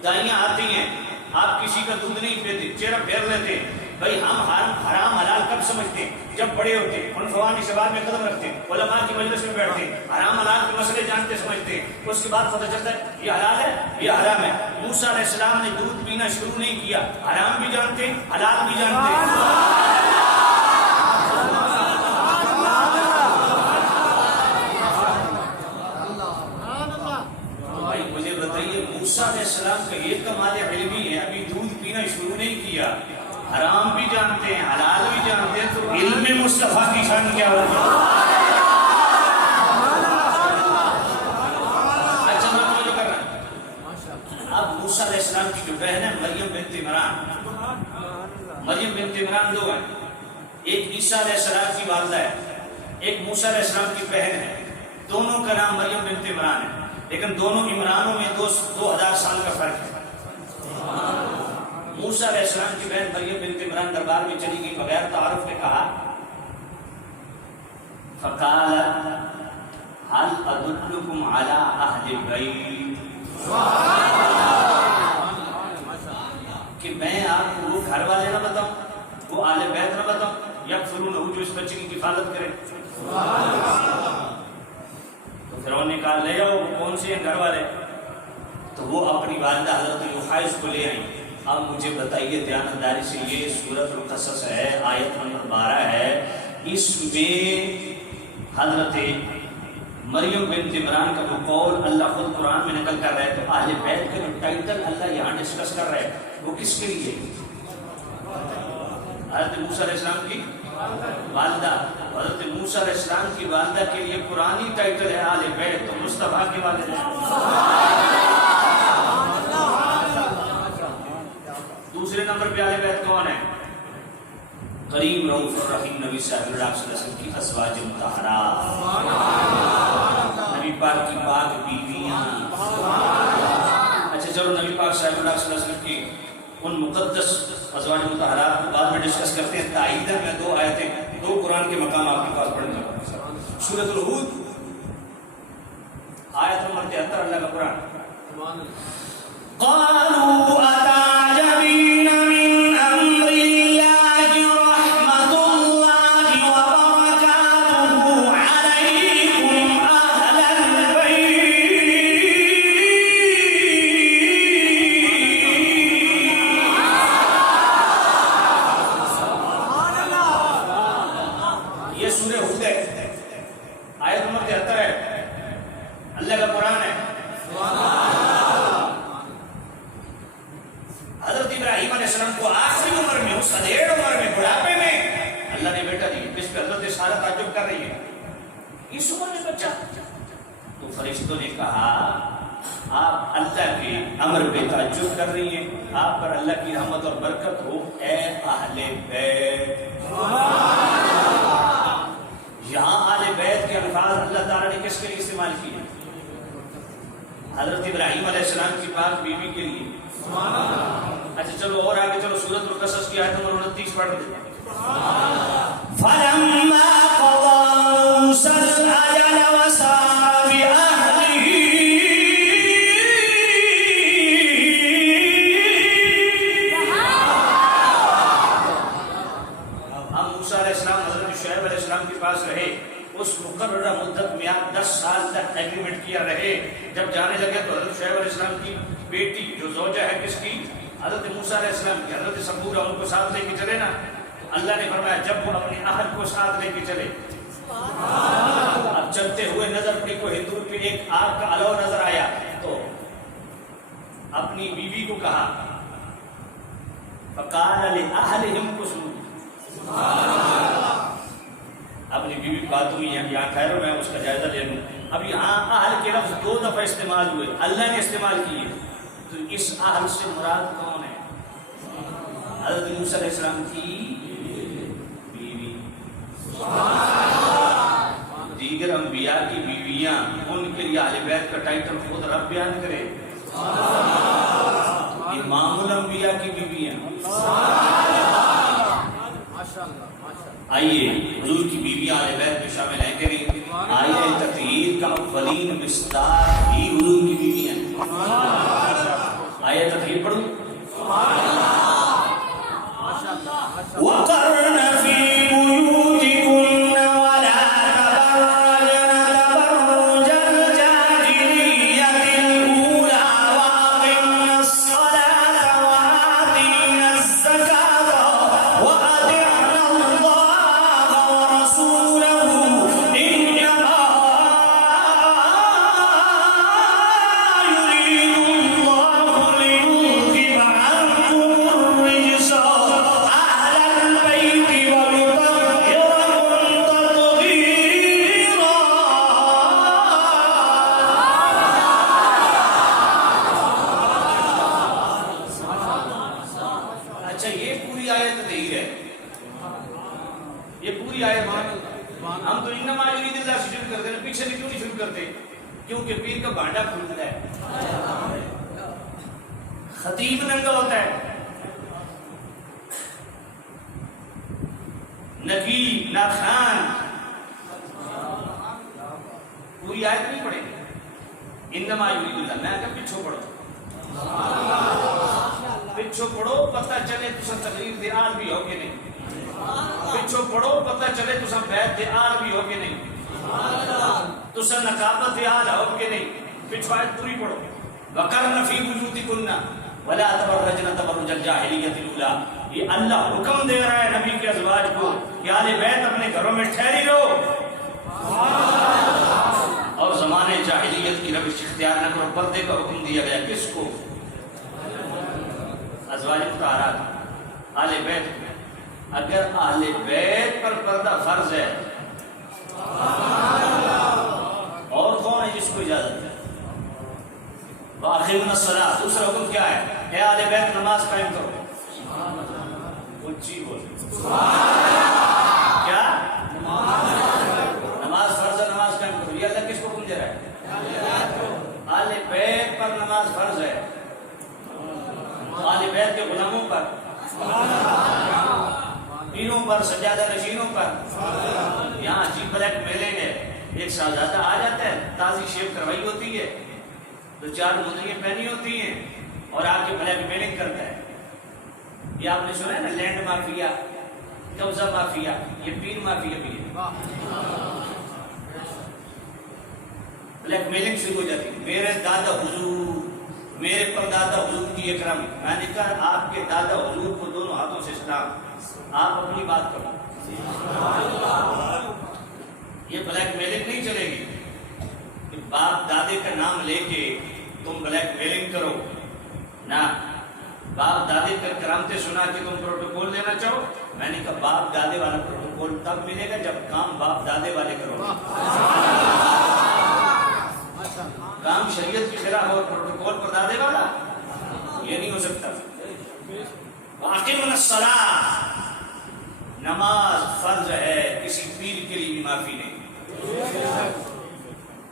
دائیاں آتی ہیں، آپ کسی کا دودھ نہیں پیتے، چہرہ پھیر لیتے ہیں، بھائی ہم حرام حلال کب سمجھتے ہیں؟ جب بڑے ہوتے ان فوانی شباب میں قدم رکھتے علماء کی مجلس میں بیٹھتے حرام حلال کے مسئلے جانتے سمجھتے اس کے بعد پتہ چلتا ہے یہ حلال ہے یہ حرام ہے. موسیٰ علیہ السلام نے دودھ پینا شروع نہیں کیا, حرام بھی جانتے حلال بھی جانتے. موسیٰ علیہ السلام کا یہ کمال علمی ہے, ابھی دودھ پینا شروع نہیں کیا, حرام بھی جانتے ہیں حلال بھی جانتے ہیں, تو علم مصطفیٰ کی شان کیا ہوگی. اچھا میں توجہ کر رہا ہوں. اب موسیٰ علیہ السلام کی جو بہن ہے مریم بنت عمران, مریم بنت عمران دو ہیں, ایک عیسیٰ علیہ السلام کی والدہ ہے, ایک موسیٰ علیہ السلام کی بہن ہے. دونوں کا نام مریم بنت عمران ہے, لیکن دونوں عمرانوں میں 2000 سال کا فرق ہے. موسیٰ علیہ السلام کی بہن مریم بنت عمران دربار میں چلی گئی, بغیر تعارف نے کہا فقالت هل ادلکم علی اہل بیت, کہ میں آپ کو وہ گھر والے نہ بتاؤں, وہ اہل بیت نہ بتاؤں, یکفلونہ جو اس بچے کی کفالت کرے. تو فرعون نے کہا لے جاؤ کون سے ہیں گھر والے, تو وہ اپنی والدہ حضرت یوحائز کو لے آئیں. اب مجھے بتائیے دیانتداری سے, یہ سورۃ القصص ہے, آیت نمبر 12 ہے, اس میں حضرت مریم بنت عمران کا جو قول اللہ خود قرآن میں نقل کر رہا ہے, تو اہل بیت کا جو ٹائٹل اللہ یہاں ڈسکس کر رہا ہے وہ کس کے لیے؟ حضرت موسیٰ علیہ السلام کی والدہ. حضرت موسیٰ علیہ السلام کی والدہ کے لیے قرآنی ٹائٹل ہے اہل بیت, تو مصطفیٰ کے والد ہیں. دوسرے نمبر پہ اہل بیت کون ہے؟ کریم رؤوف الرحیم نبی صلی اللہ علیہ وسلم کی ازواج مطہرات, نبی پاک کی پاک بیویاں. اچھا چلو نبی پاک صلی اللہ علیہ وسلم کی ان مقدس ازواج مطہرات کو بعد میں ڈسکس کرتے ہیں. تائیدہ میں 2 آیتیں, 2 قرآن کے مقام آپ کے پاس پڑھنے کا. سورۃ الہود آیت نمبر 73 اللہ کا قرآن. قالوا اتعجبین من امر اللہ رحمت اللہ وبرکاتہ علیکم اہل البیت. یہ سورہ ہود ہے, آیت نمبر 73 ہے, اللہ کا قرآن ہے. حضرت ابراہیم علیہ السلام کو آخری عمر میں, اس ادھیڑ عمر میں, بڑھاپے میں اللہ نے بیٹا دی. اس پہ حضرت سارہ تعجب کر رہی ہے, اس عمر میں بچہ. تو فرشتوں نے کہا آپ اللہ کے امر پہ تعجب کر رہی ہیں, آپ پر اللہ کی رحمت اور برکت ہو اے اہل بیت. یہاں اہل بیت کے الفاظ اللہ تعالیٰ نے کس کے لیے استعمال کیے؟ حضرت ابراہیم علیہ السلام کی پاک بیوی کے لیے. اچھا چلو اور آگے چلو, سورۃ القصص کی آیت نمبر 29 پڑھ دیں. فَلَمَّا قَضَىٰ مُوسَى الْأَجَلَ وَسَارَ بِأَهْلِهِ. ہم موسیٰ علیہ السلام حضرت شعیب علیہ السلام کے پاس رہے, اس مقررہ مدت میں آپ 10 سال تک ایگریمنٹ کیا رہے. جب جانے لگے تو حضرت شعیب علیہ السلام کی بیٹی جو زوجہ ہے کس کی؟ حضرت موسیٰ علیہ السلام کی, حضرت سبورہ ان کو ساتھ لے کے چلے نا, اللہ نے فرمایا جب وہ اپنے اہل کو ساتھ لے کے چلے, اب چلتے ہوئے نظر پڑی کوئی دور پہ ایک آگ کا علو نظر آیا, تو اپنی بیوی کو کہا فقال لأہلہم کسوا. اپنی بیوی کی بات ہوئی ہے, یہاں ٹھہرو میں اس کا جائزہ لے لوں. اب یہاں اہل کے لفظ 2 دفعہ استعمال ہوئے, اللہ نے استعمال کیے, تو اس اہل سے مراد کون ہے؟ حضرت موسیٰ علیہ السلام کی بیوی. دیگر انبیاء کی بیویاں, ان کے لیے اہل بیت کا ٹائٹل خود رب بیان کرے. امام الانبیاء کی بیویاں. آئیے حضور کی بیویاں اہل بیت میں شامل ہیں کہ نہیں؟ آئیے تطہیر کا اولین مصداق بھی حضور کی بیویاں. آئیے تطہیر پڑھوں. وَقَرْنَ فِي بُيُوتِكُنَّ پیچھے سے کیوں نہیں شروع کرتے؟ کیونکہ پیر کا بانڈا کھلتا ہے، خطیب ننگا ہوتا ہے، نقی ناخان پوری آیت نہیں پڑھیں گے، انما یرید اللہ، میں کہا پچھو پڑھو، پچھو پڑھو پتہ چلے تسا تقریر دے آل بھی ہو کہ نہیں، پچھو پڑھو پتہ چلے تسا بیت دے آل بھی ہو کہ نہیں، تسا نقابت دے آل ہو کہ نہیں، پچھو آیت پوری پڑھو، وَقَرْنَ فِي بُيُوتِكُنَّ وَلَا تَبَرَّجْنَ تَبَرُّجَ الْجَاهِلِيَّةِ الْأُولَىٰ، یہ اللہ حکم دے رہا ہے نبی کے ازواج کو کہ آل بیت اپنے گھروں میں ٹھہری رہو اور زمانے جاہلیت کی روش اختیار نہ کرو۔ پردے کا حکم دیا گیا کس کو؟ ازواج مطہرات، آل بیت کو۔ اگر آل بیت پر پردہ فرض ہے اور کون ہے جس کو اجازت ہے؟ وَأَقِیمُوا الصَّلَاةَ، دوسرا حکم کیا ہے؟ اے آل بیت نماز قائم کرو۔ اونچی بول، کیا نماز فرض ہے، نماز قائم کرو۔ یہ اللہ کس کو حکم دے رہا ہے؟ آل بیت پر نماز فرض ہے، آل بیت کے غلاموں پر، پیروں پر، سجادہ نشینوں پر۔ یہاں عجیب بلیک میلنگ ہے، ایک شہزادہ آ جاتا ہے، تازی شیو کروائی ہوتی ہے، دو چار مدریاں پہنی ہوتی ہیں اور آ کے بلیک میلنگ کرتا ہے۔ یہ آپ نے سنا ہے نا، لینڈ مافیا، قبضہ مافیا، یہ پیر مافیا بھی ہے۔ بلیک میلنگ شروع ہو جاتی ہے، میرے دادا حضور، میرے پردادا حضور کی اکرام۔ میں نے کہا آپ کے دادا حضور کو دونوں ہاتھوں سے سلام، آپ اپنی بات کرو، یہ بلیک میلنگ نہیں چلے گی کہ باپ دادے کا نام لے کے تم بلیک میلنگ کرو نہ، باپ دادے کا کرامتے سنا کے تم پروٹوکول لینا چاہو۔ میں نے کہا باپ دادے والا پروٹوکول تب ملے گا جب کام باپ دادے والے کرو، کام شریعت کی خلاف اور پروٹوکول پر دادے والا، یہ نہیں ہو سکتا۔ وَأَقِیمُوا الصَّلَاةَ، نماز فرض ہے، کسی پیر کے لیے بھی معافی نہیں۔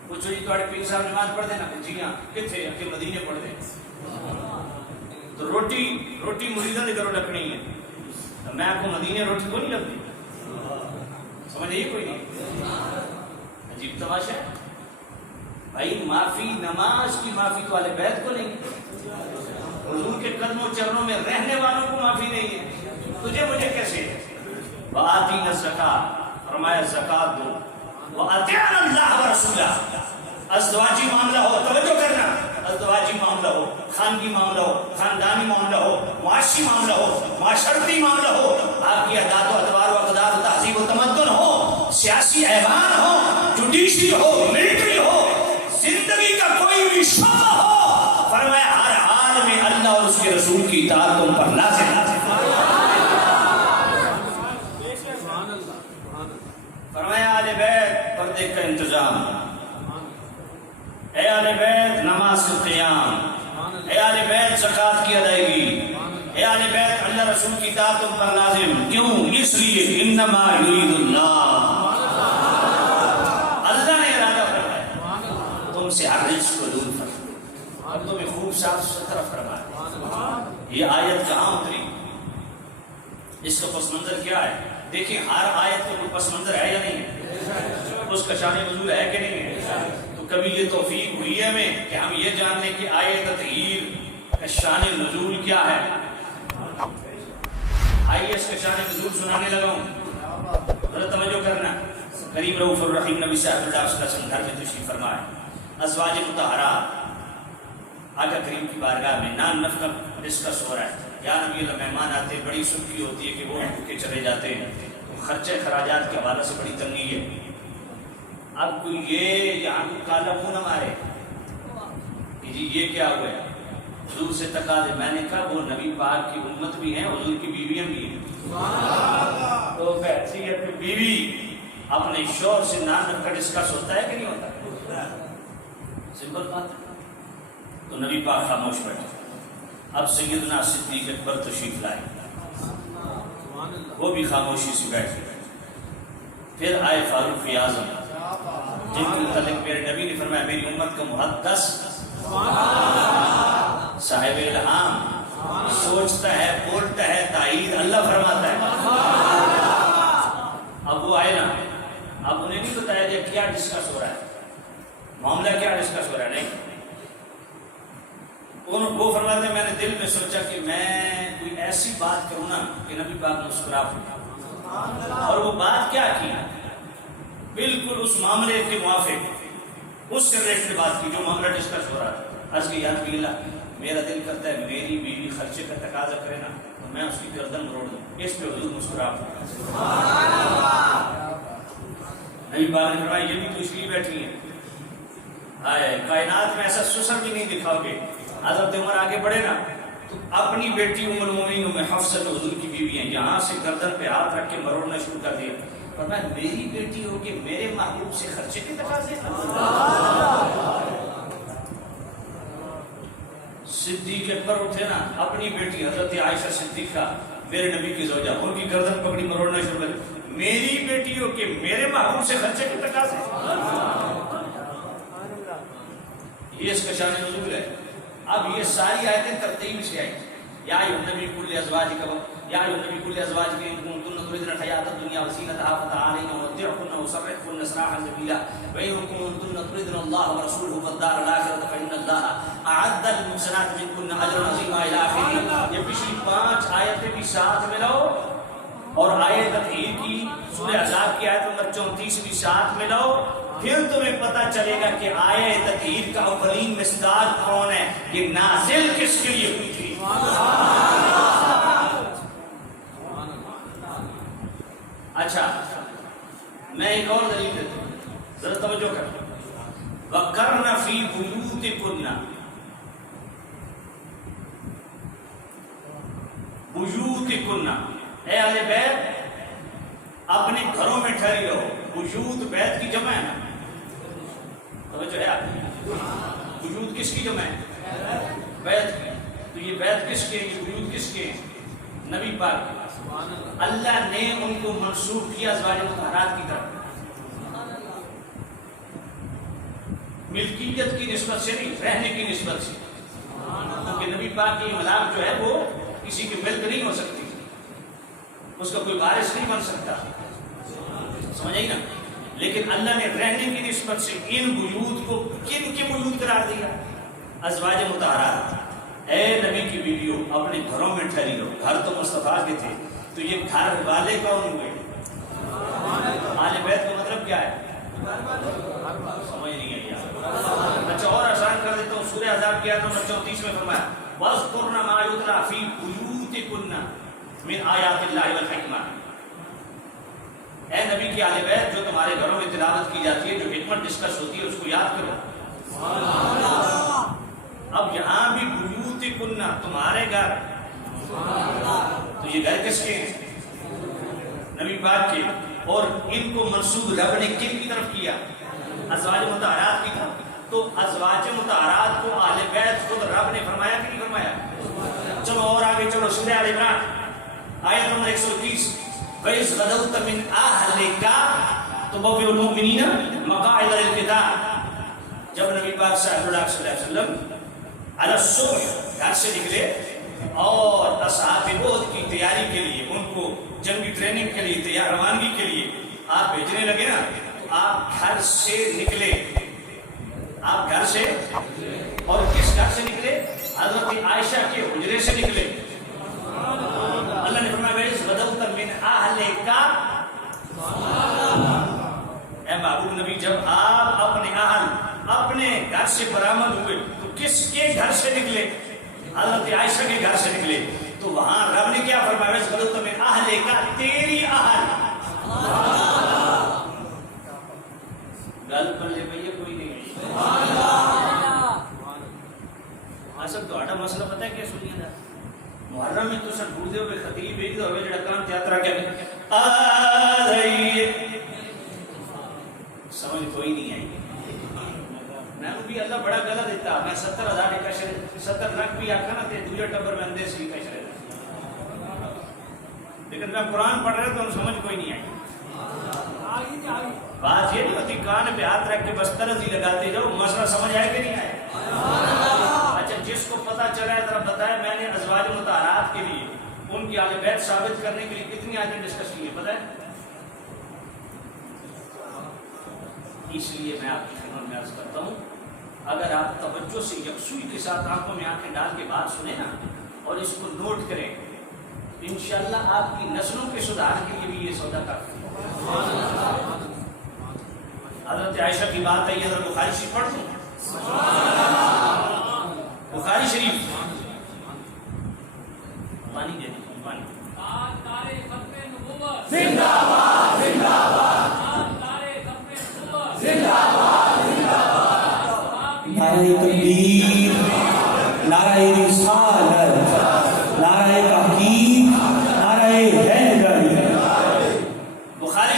پوچھو جی تھوڑے پیر صاحب نماز پڑھ دینا، جی ہاں، کتنے کہ مدینے پڑھ دیں، تو روٹی مریدہ دے کرو ڈکنی ہے، تو میں آپ کو مدینے روٹی کو نہیں لگتی، سمجھ نہیں کوئی نہیں، عجیب تماشا ہے بھائی۔ معافی، نماز کی معافی تو اہل بیت کو نہیں، حضور کے قدموں چرنوں میں رہنے والوں کو معافی نہیں ہے، تجھے مجھے کیسے ہے؟ وَآتِينَا الزَّكَاةَ، فرمایا زکات دو، وَأَطِیعْنَا اللَّهَ وَرَسُولَهُ، ازدواجی معاملہ ہو، توجہ کرنا، ازدواجی معاملہ ہو، خانگی معاملہ ہو، خاندانی معاملہ ہو، معاشی معاملہ ہو، معاشرتی معاملہ ہو، آپ کی عادات و اطوار و اقدار و تہذیب و تمدن ہو، سیاسی ایوان ہو، جوڈیشری ہو، ملٹری ہو، زندگی کا کوئی بھی شعبہ ہو، فرمایا ہر حال میں اللہ اور اس کے رسول کی اطاعت تم پر لازم ہے۔ فرمایا آل بیت پردے کا انتظام، اے آل بیت نماز کا قیام، اے آل بیت زکات کی ادائیگی، اے آل بیت اللہ رسول کی اطاعت تم پر لازم۔ کیوں؟ اس لیے انما یرید اللہ، اللہ نے ارادہ فرمایا تم سے ہر رزق کو دور فرمائے اور تمہیں خوب صاف ستھرا فرمائے۔ یہ آیت کہاں اتری؟ اس کا پس منظر کیا ہے؟ دیکھیں ہر آیت کا کوئی پس منظر ہے یا نہیں ہے، اس کا شان نزول ہے کہ نہیں ہے؟ تو کبھی یہ توفیق ہوئی ہے ہمیں کہ ہم یہ جان لیں کہ آیت تطہیر کا شان نزول کیا ہے؟ آئیے اس کا شان نزول سنانے لگا ہوں، ذرا توجہ کرنا۔ کریم رؤوف الرحیم نبی صلی اللہ علیہ وسلم گھر میں تشریف فرمائے، ازواج مطہرات آقا کریم کی بارگاہ میں نان نفقہ ڈسکس ہو رہا ہے۔ یا نبی اللہ، مہمان آتے بڑی سکی ہوتی ہے کہ وہ بھوکے چلے جاتے ہیں، خرچے خراجات کے حوالے سے بڑی تنگی ہے۔ اب کوئی یہ یہاں کو کالا منہ نہ مارے کہ جی یہ کیا ہوا ہے، حضور سے تقاضے۔ میں نے کہا وہ نبی پاک کی امت بھی ہیں، حضور کی بیویاں بھی ہیں، تو بحیثیت بیوی اپنے شوہر سے نان نفقہ ڈسکس ہوتا ہے کہ نہیں ہوتا؟ سمپل بات ہے۔ تو نبی پاک خاموش بیٹھے۔ اب سیدنا صدیق اکبر تشریف لائے، وہ بھی خاموشی سے بیٹھ گئے۔ پھر آئے فاروق اعظم جن کے متعلق میرے نبی نے فرمایا میری امت کا محدث صاحب الہام سوچتا ہے بولتا ہے تائید اللہ فرماتا ہے. اب وہ آئے نا, اب انہیں نہیں بتایا کہ کیا ڈسکس ہو رہا ہے, معاملہ کیا ڈسکس ہو رہا ہے, نہیں. وہ فرماتے ہیں میں نے دل میں سوچا کہ میں کوئی ایسی بات کروں نا کہ نبی پاک مسکرا پڑے. اور وہ بات کیا کی, بالکل اس معاملے کے موافق اس سے ریلیٹڈ بات کی جو معاملہ ڈسکس ہو رہا ہے. آج کی یاد بھی اللہ میرا دل کرتا ہے میری بیوی خرچے کا تقاضا کرے نا تو میں اس کی گردن مروڑ دوں, اس پہ حضور مسکرا پڑے. نبی پاک نے فرمایا یہ بھی تو اس لیے بیٹھی ہے, کائنات میں ایسا سسر بھی نہیں دکھاؤ گے. حضرت عمر آگے بڑھے نا تو اپنی بیٹی ام المومنین ام حفصہ جو حضور کی بیوی ہیں یہاں سے گردن پہ ہاتھ رکھ کے مروڑنا شروع کر دیا. فرمایا میری بیٹی ہو کہ میرے محبوب سے خرچے کے تقاضے. صدیق اکبر اٹھے نا, اپنی بیٹی حضرت عائشہ صدیقہ میرے نبی کی زوجہ, ان کی گردن پکڑی مروڑنا شروع کر دیا. میری بیٹی ہو کہ میرے محبوب سے خرچے کے تقاضے. یہ اس کا شان نزول ہے. اب یہ ساری آیتیں ترتیب سے آئی. یا ایھا النبی قل لازواجک یا ایھا النبی قل لازواجک ان کنتن تردن الحیاۃ الدنیا وزینتها فتعالین امتعکن واسرحکن سراحا جمیلا وان کنتن تردن اللہ ورسولہ والدار الاخرۃ فان اللہ اعد للمحسنات منکن اجرا عظیما الی آخر. یہ پچھلی 5 آیتیں بھی ساتھ ملاؤ اور آیت تطہیر کی سورہ احزاب کی آیت نمبر 34 بھی ساتھ ملاؤ, پھر تمہیں پتا چلے گا کہ آیت تطہیر کا اولین مصداق کون ہے, یہ نازل کس کے لیے ہوئی تھی. اچھا میں ایک اور دلیل دیتا ہوں, ذرا توجہ کر. وَقَرْنَ فِي بُيُوتِكُنَّ, بُيُوتِكُنَّ اے اہل بیت اپنے گھروں میں ٹھہری رہو. وجود بیت کی جمع ہے نا, توجہ ہے آپ, وجود کس کی جمع ہے, بیت کی. تو یہ بیت کس کے, یہ وجود کس کے, نبی پاک. اللہ نے ان کو منسوب کیا ازواج مطہرات کی طرف, ملکیت کی نسبت سے نہیں, رہنے کی نسبت سے. کیونکہ نبی پاک کی ملاک جو ہے وہ کسی کی ملک نہیں ہو سکتی, اس کا کوئی وارث نہیں بن سکتا, سمجھ آئی نا. لیکن اللہ نے رہنے کی نسبت سے ان بیوت کو کن کے بیوت قرار دیا, ازواج مطہرات. اے نبی کی بیویوں اپنے گھروں میں ٹھہری رہو. گھر تو مصطفیٰ کے تھے, تو یہ گھر والے کون ہوئے, آل بیت کا مطلب کیا ہے, سمجھ نہیں آئی یار. اچھا اور آسان کر دیتا ہوں, سورہ احزاب کی آیت نمبر 34 میں فرمایا وَاذْكُرْنَ مَا يُتْلَىٰ فِي بُيُوتِكُنَّ مِنْ آیَاتِ اللَّهِ وَالْحِکْمَةِ. اے نبی کی آل بیت جو تمہارے گھروں میں تلاوت کی جاتی ہے, جو حکمت ڈسکس ہوتی ہے, اس کو یاد کرو. اب یہاں بھی بیوتکن تمہارے گھر, تو یہ گھر کس کے ہیں, نبی پاک کے. اور ان کو منسوب رب نے کن کی طرف کیا, ازواج مطہرات کی طرف. تو ازواج مطہرات کو آل بیت خود رب نے فرمایا کہ نہیں فرمایا. چلو اور آگے چلو, سورہ آل عمران آیت نمبر 130 وَإِذْ غَدَوْتَ مِنْ أَهْلِكَ تُبَوِّئُ الْمُؤْمِنِينَ مَقَاعِدَ لِلْقِتَالِ. جب نبی پاک صلی اللہ علیہ وسلم علی الصبح گھر سے نکلے اور اصحاب احد کی تیاری کے لیے, ان کو جنگی ٹریننگ کے لیے, تیار روانگی کے لیے آپ بھیجنے لگے نا, تو آپ گھر سے نکلے. آپ گھر سے, اور کس گھر سے نکلے, حضرت عائشہ کے حجرے سے نکلے. اللہ نے فرمایا وَإِذْ غَدَوْتَ مِنْ أَهْلِكَ. اے محبوب نبی جب آپ اپنے اہل اپنے گھر سے برآمد ہوئے تو کس کے گھر سے نکلے, حضرت عائشہ کے گھر سے نکلے. تو وہاں رب نے کیا فرمایا وَإِذْ غَدَوْتَ مِنْ أَهْلِكَ, تیری اہل. گل پلے پہ کوئی نہیں. اصل تو مسئلہ پتہ ہے کیا سنیے گا, محرم میں تو سب ڈھونڈتے ہوئے خطیب ایک دو جڑا کام تیاترا کیا سمجھ کوئی نہیں آئی. میں بھی اللہ بڑا غلط دیتا, میں 70,000 کا 70 لاکھ بھی آکھا نا تے دوجہ ٹبر میں اندے سی کا شرے, لیکن میں قرآن پڑھ رہا تو سمجھ کوئی نہیں آئی. بات یہ نہیں ہوتی کان پہ ہاتھ رکھ کے بس طرز ہی لگاتے جاؤ، مسئلہ سمجھ آئے کہ نہیں آئے؟ اچھا جس کو پتا چلا ہے ذرا بتائے، میں نے ازواج مطہرات کے لیے ان کی اہل بیت ثابت کرنے کے لیے کتنی آیتیں ڈسکس کی ہیں پتہ ہے؟ اس لیے میں آپ کی خدمت میں عرض کرتا ہوں، اگر آپ توجہ سے یکسوئی کے ساتھ آنکھوں میں آنکھیں ڈال کے بات سنیں نا اور اس کو نوٹ کریں، انشاءاللہ آپ کی نسلوں کے سدھار کے لیے بھی یہ سودا کافی ہے۔ حضرت عائشہ کی بات ہے، حضرت بخاری شریف پڑھ دوں، بخاری شریف پانی دے دیں، پانی زندہ باد زندہ باد زندہ باد زندہ باد، نعرہ تکبیر، نعرہ رسالت، نعرہ تحقیق، نعرہ حیدری۔ بخاری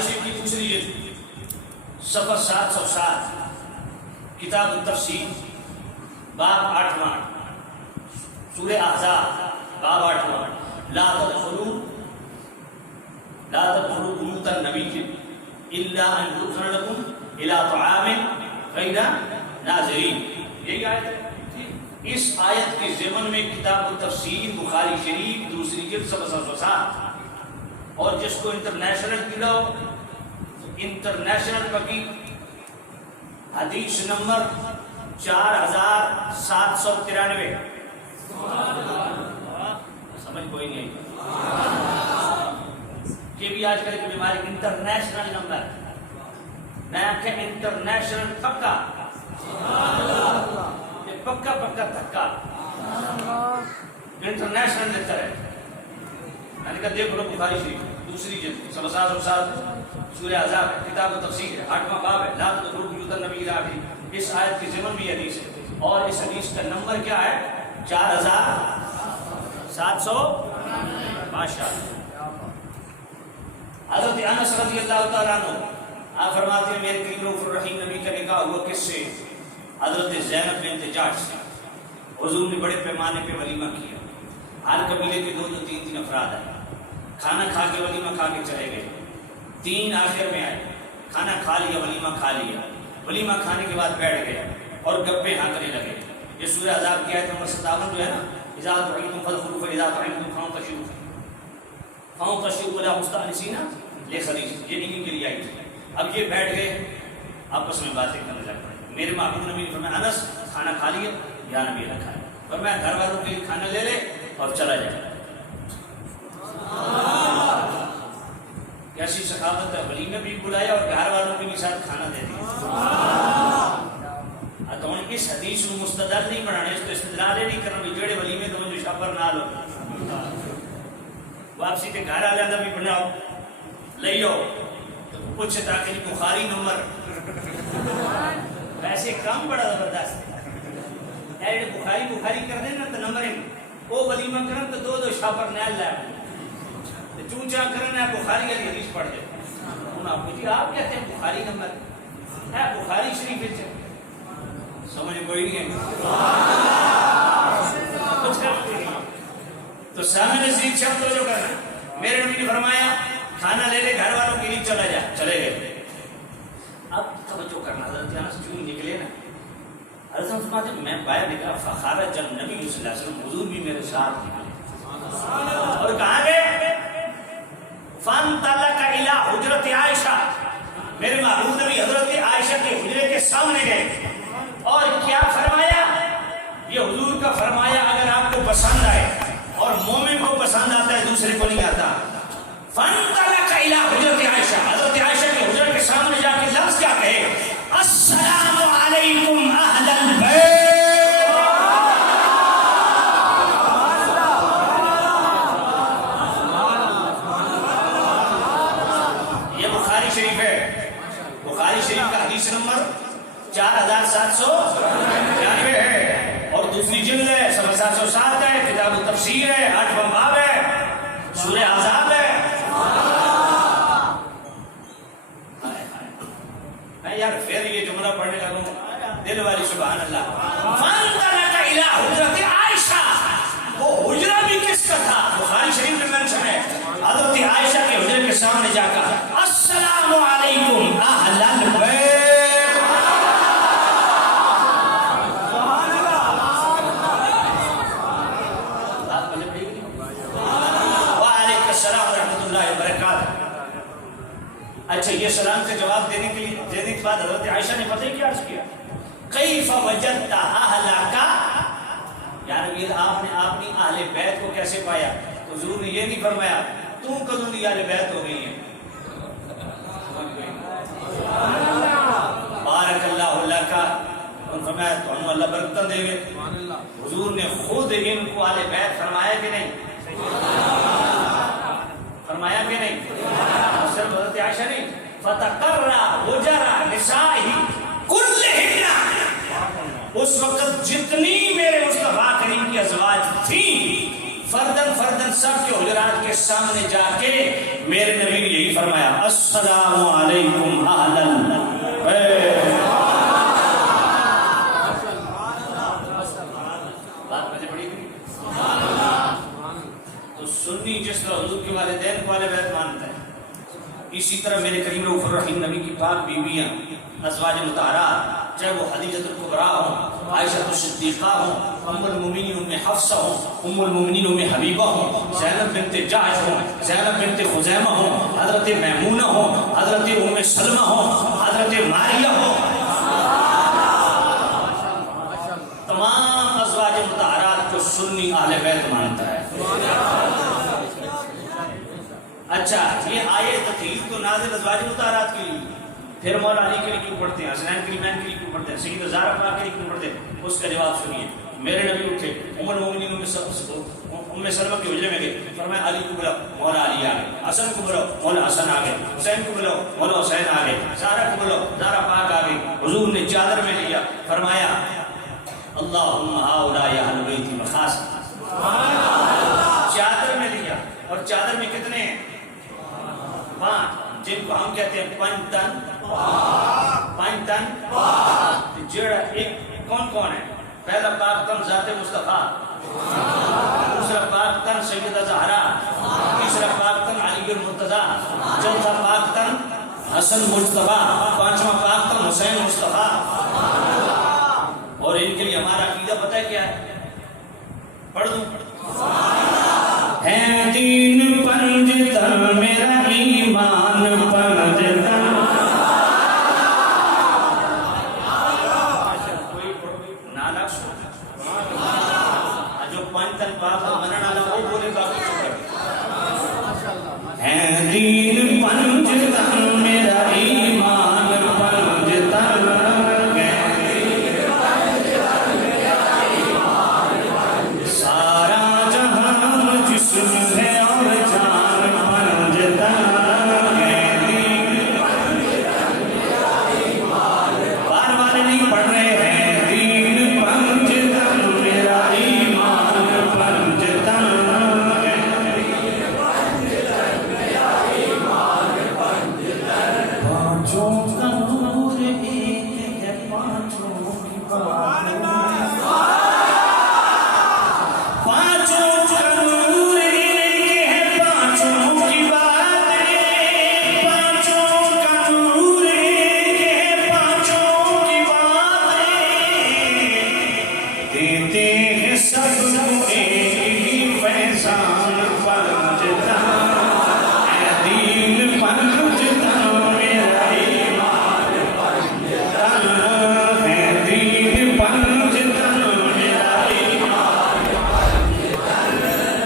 شریف کی دوسری جلد صفحہ 707 کتاب التفسیر باب 8واں سورہ احزاب باب 8واں لا تدخلوا بیوت النبی الا ان یؤذن لکم الی طعام غیر ناظرین، یہی آیت ہے۔ اس آیت کے ضمن میں کتاب التفسیر بخاری شریف دوسری جلد صفحہ 707 اور جس کو انٹرنیشنل کلو انٹرنیشنل پکی حدیث نمبر 4793 سمجھ کوئی نہیں یہ بھی آج کل کی بیماری انٹرنیشنل نمبر نیا کہ انٹرنیشنل پکا یہ پکا دھکا انٹرنیشنل لیکچر ہے۔ میں نے کہا دیکھ لو بخاری شریف دوسری جلد صفحہ 707 سورہ احزاب کتاب التفسیر ہے، 8واں باب ہے لا تدخلوا بیوت النبی الا ان، اس آیت کے ضمن بھی حدیث ہے اور اس حدیث کا نمبر کیا ہے 4700 ماشاءاللہ۔ حضرت انس رضی اللہ تعالیٰ عنہ آپ فرماتے ہیں میرے کریم رؤوف الرحیم نبی کا نکاح ہوا کس سے؟ حضرت زینب بنت جحش سے۔ حضور نے بڑے پیمانے پہ ولیمہ کیا، ہر قبیلے کے 2 3 افراد آئے، کھانا کھا کے ولیمہ کھا کے چلے گئے، 3 آخر میں آئے، کھانا کھا لیا ولیمہ کھا لیا، ولیمہ کھانے کے بعد بیٹھ گئے اور گپے ہانکنے لگے۔ یہ سورہ احزاب کی آیت نمبر 57 جو ہے نا، اذا دعیتم فادخلوا فاذا طعمتم فانتشروا ولا مستأنسین لحدیث، یہ انہیں کے لیے آئی تھی۔ اب یہ بیٹھ گئے آپس میں باتیں کرنے لگ پڑے۔ میرے محبوب نبی نے فرمایا انس کھانا کھا لیا؟ یا نبی اللہ کھایا۔ فرمایا گھر والوں کے لیے کھانا لے لے اور چلا جائے۔ کیسی ثقافت ہے، ولیمے بھی بلایا اور گھر والوں کے بھی ساتھ کھانا دے دیا۔ تو اس حدیث کو مستدل نہیں بنانے، اس کو استدلال نہیں کرنا بھی جڑے ولیمے تو مجھے شاپر نہ لو، واپسی کے گھر آ جانا بھی بناؤ لے لو تو کچھ تاکہ بخاری نمبر ویسے کام بڑا زبردست ہے، بخاری کر دیں نا تو نمبر وہ ولیمہ کرن تو 2 شاپر نیال لائے چونچا کرنا بخاری علی حدیث پڑھ دے انہوں آپ پوچھی آپ کہتے ہیں بخاری نمبر ہے بخاری شریف ہے، سمجھ کوئی نہیں ہے تو سامنے نزدیک شبد جو کرنا۔ میرے نبی نے فرمایا کھانا لے لے گھر والوں کے لیے چلا جا، چلے گئے۔ اب توجہ کرنا، حضرت انس چوں نکلے نا، حضرت انس فرماتے ہیں میں باہر نکلا فخرج النبی صلی اللہ علیہ وسلم، حضور بھی میرے ساتھ نکلے اور کہاں گئے؟ فانطلق الى حجرت عائشہ، میرے محبوب نبی حضرت عائشہ کے حجرے کے سامنے گئے اور کیا فرمایا؟ یہ حضور کا فرمایا اگر آپ کو پسند آئے اور مومن کو پسند آتا ہے دوسرے کو نہیں آتا۔ فانطلق الى حجرت عائشہ، حضرت عائشہ کے حجرے کے سامنے جا کے لفظ کیا کہے؟ السلام علیکم اہل البیت۔ یہ بخاری شریف ہے، بخاری شریف کا حدیث نمبر 4793 ہے اور دوسری جلد ہے، صفحہ 707 ہے، کتاب التفسیر ہے، 8واں باب ہے، سورہ احزاب ہے۔ میں یار پھر یہ جملہ پڑھنے لگوں دل والی سبحان اللہ۔ فانطلق الى حجرت عائشہ، وہ حجرہ بھی نبی کس کا تھا؟ بخاری شریف میں منشن ہے، حضرت عائشہ کے حجرے کے سامنے جا کر السلام علیکم اہل البیت، وعلیکم السلام ورحمۃ اللہ وبرکاتہ۔ اچھا، یہ سلام کا جواب دینے کے بعد حضرت عائشہ نے پتہ ہی کیا عرض کیا؟ کیف وجدت اہلک، یعنی آپ نے اپنی اہل بیت کو کیسے پایا؟ حضور نے یہ نہیں فرمایا تم کدوں دی اہل بیت ہو گئی ہیں، بارک اللہ لک، فرمایا تو اللہ برکت دے گے۔ حضور نے خود ان کو اہل بیت فرمایا کہ نہیں؟ فرمایا کہ نہیں؟ صرف حضرت عائشہ نہیں، فتقرا وجرا نسائہ کلہن، اس وقت جتنی میرے مصطفیٰ کریم کی ازواج تھیں فردن فردن سب کے حجرات کے سامنے جا کے میرے نبی نے یہی فرمایا السلام علیکم اہل البیت۔ بات مجھے بڑی ہوئی؟ تو سنی جس طرح حضور کے والدین کو اہل بیت مانتا ہے، اسی طرح میرے کریم رؤوف الرحیم نبی کی پاک بیویاں ازواج مطہرات، چاہے وہ خدیجہ الکبریٰ ہوں، عائشہ الصدیقہ ہوں، ام المومنین ام حفصہ ہوں، ام المومنین ام حبیبہ ہوں، زینب بنت جحش ہوں، زینب بنت خزیمہ ہوں، حضرت میمونہ ہوں، حضرت ام سلمہ ہوں، حضرت ماریہ ہوں، تمام ازواج مطہرات کو سنی اہل بیت مانتا ہے۔ اچھا، یہ آیت تھی تو نازل ازواج مطہرات کے لیے، پھر مولا علی کے لیے کیوں پڑھتے ہیں، حسنین کریمین کے لیے کیوں پڑھتے ہیں، سیدہ زہرا پاک کے لیے کیوں پڑھتے ہیں؟ اس کا جواب سنیے۔ میرے نبی اٹھے، ام المومنین ام سلمہ کے حجرے میں گئے، فرمایا علی کو بلاؤ، مولا علی آ گئے، حسن کو بلاؤ، مولا حسن آ گئے، حسین کو بلاؤ، مولا حسین آ گئے، زہرا کو بلاؤ، زہرا پاک آ گئی۔ حضور نے چادر میں لیا، فرمایا اللہم ہؤلاء اہل بیتی مخاص، چادر میں لیا، اور چادر میں کتنے ہیں؟ 5، جن کو ہم کہتے ہیں پنجتن، جڑا ایک کون کون ہے؟ پہلا پاک تن ذات مصطفیٰ، دوسرا پاک تن سیدہ زہرا، تیسرا پاک تن علی المرتضیٰ، چوتھا پاک تن حسن مصطفیٰ، پانچواں پاک تن حسین مصطفیٰ۔ اور ان کے لیے ہمارا عقیدہ پتہ ہے کیا ہے؟ پڑھ دوں؟ ہے دین پنجتن میرا ایمان پنجتن، جو پنجتن پاک مننا نہ وہ بولے باقی شکر ہے دین پنجتن میرا ایمان پنجتن، سارا جہان جسم ہے اور جان پنجتن، بار بار نہیں پڑھ رہے ہیں، دین پنجتن میرا ایمان پنجتن، پانچوں کا نور ایک ہے، پانچوں کی بات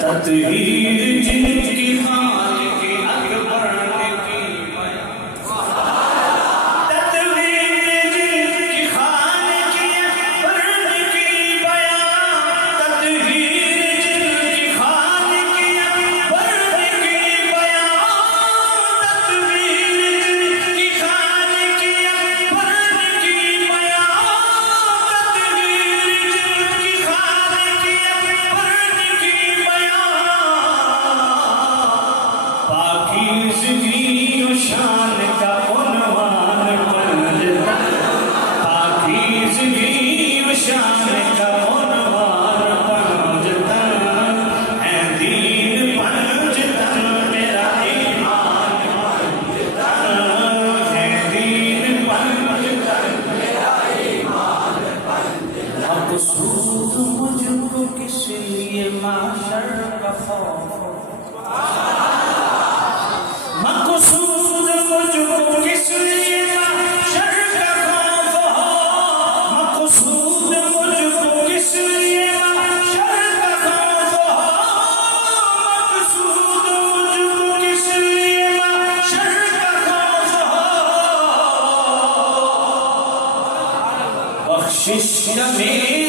تطہیر جن کی خالق اکبر نے کی بیان، تطہیر جن کی خالق اکبر نے کی بیان، تطہیر جن کی خالق اکبر نے کی بیان، تطہیر جن کی خالق اکبر نے کی بیان، تطہیر جن کی خالق اکبر نے کی بیان، پاکیزگی و شان کا عنوان پنجتن، پاکیزگی و شان کا عنوان پنجتن، ہے عشق میں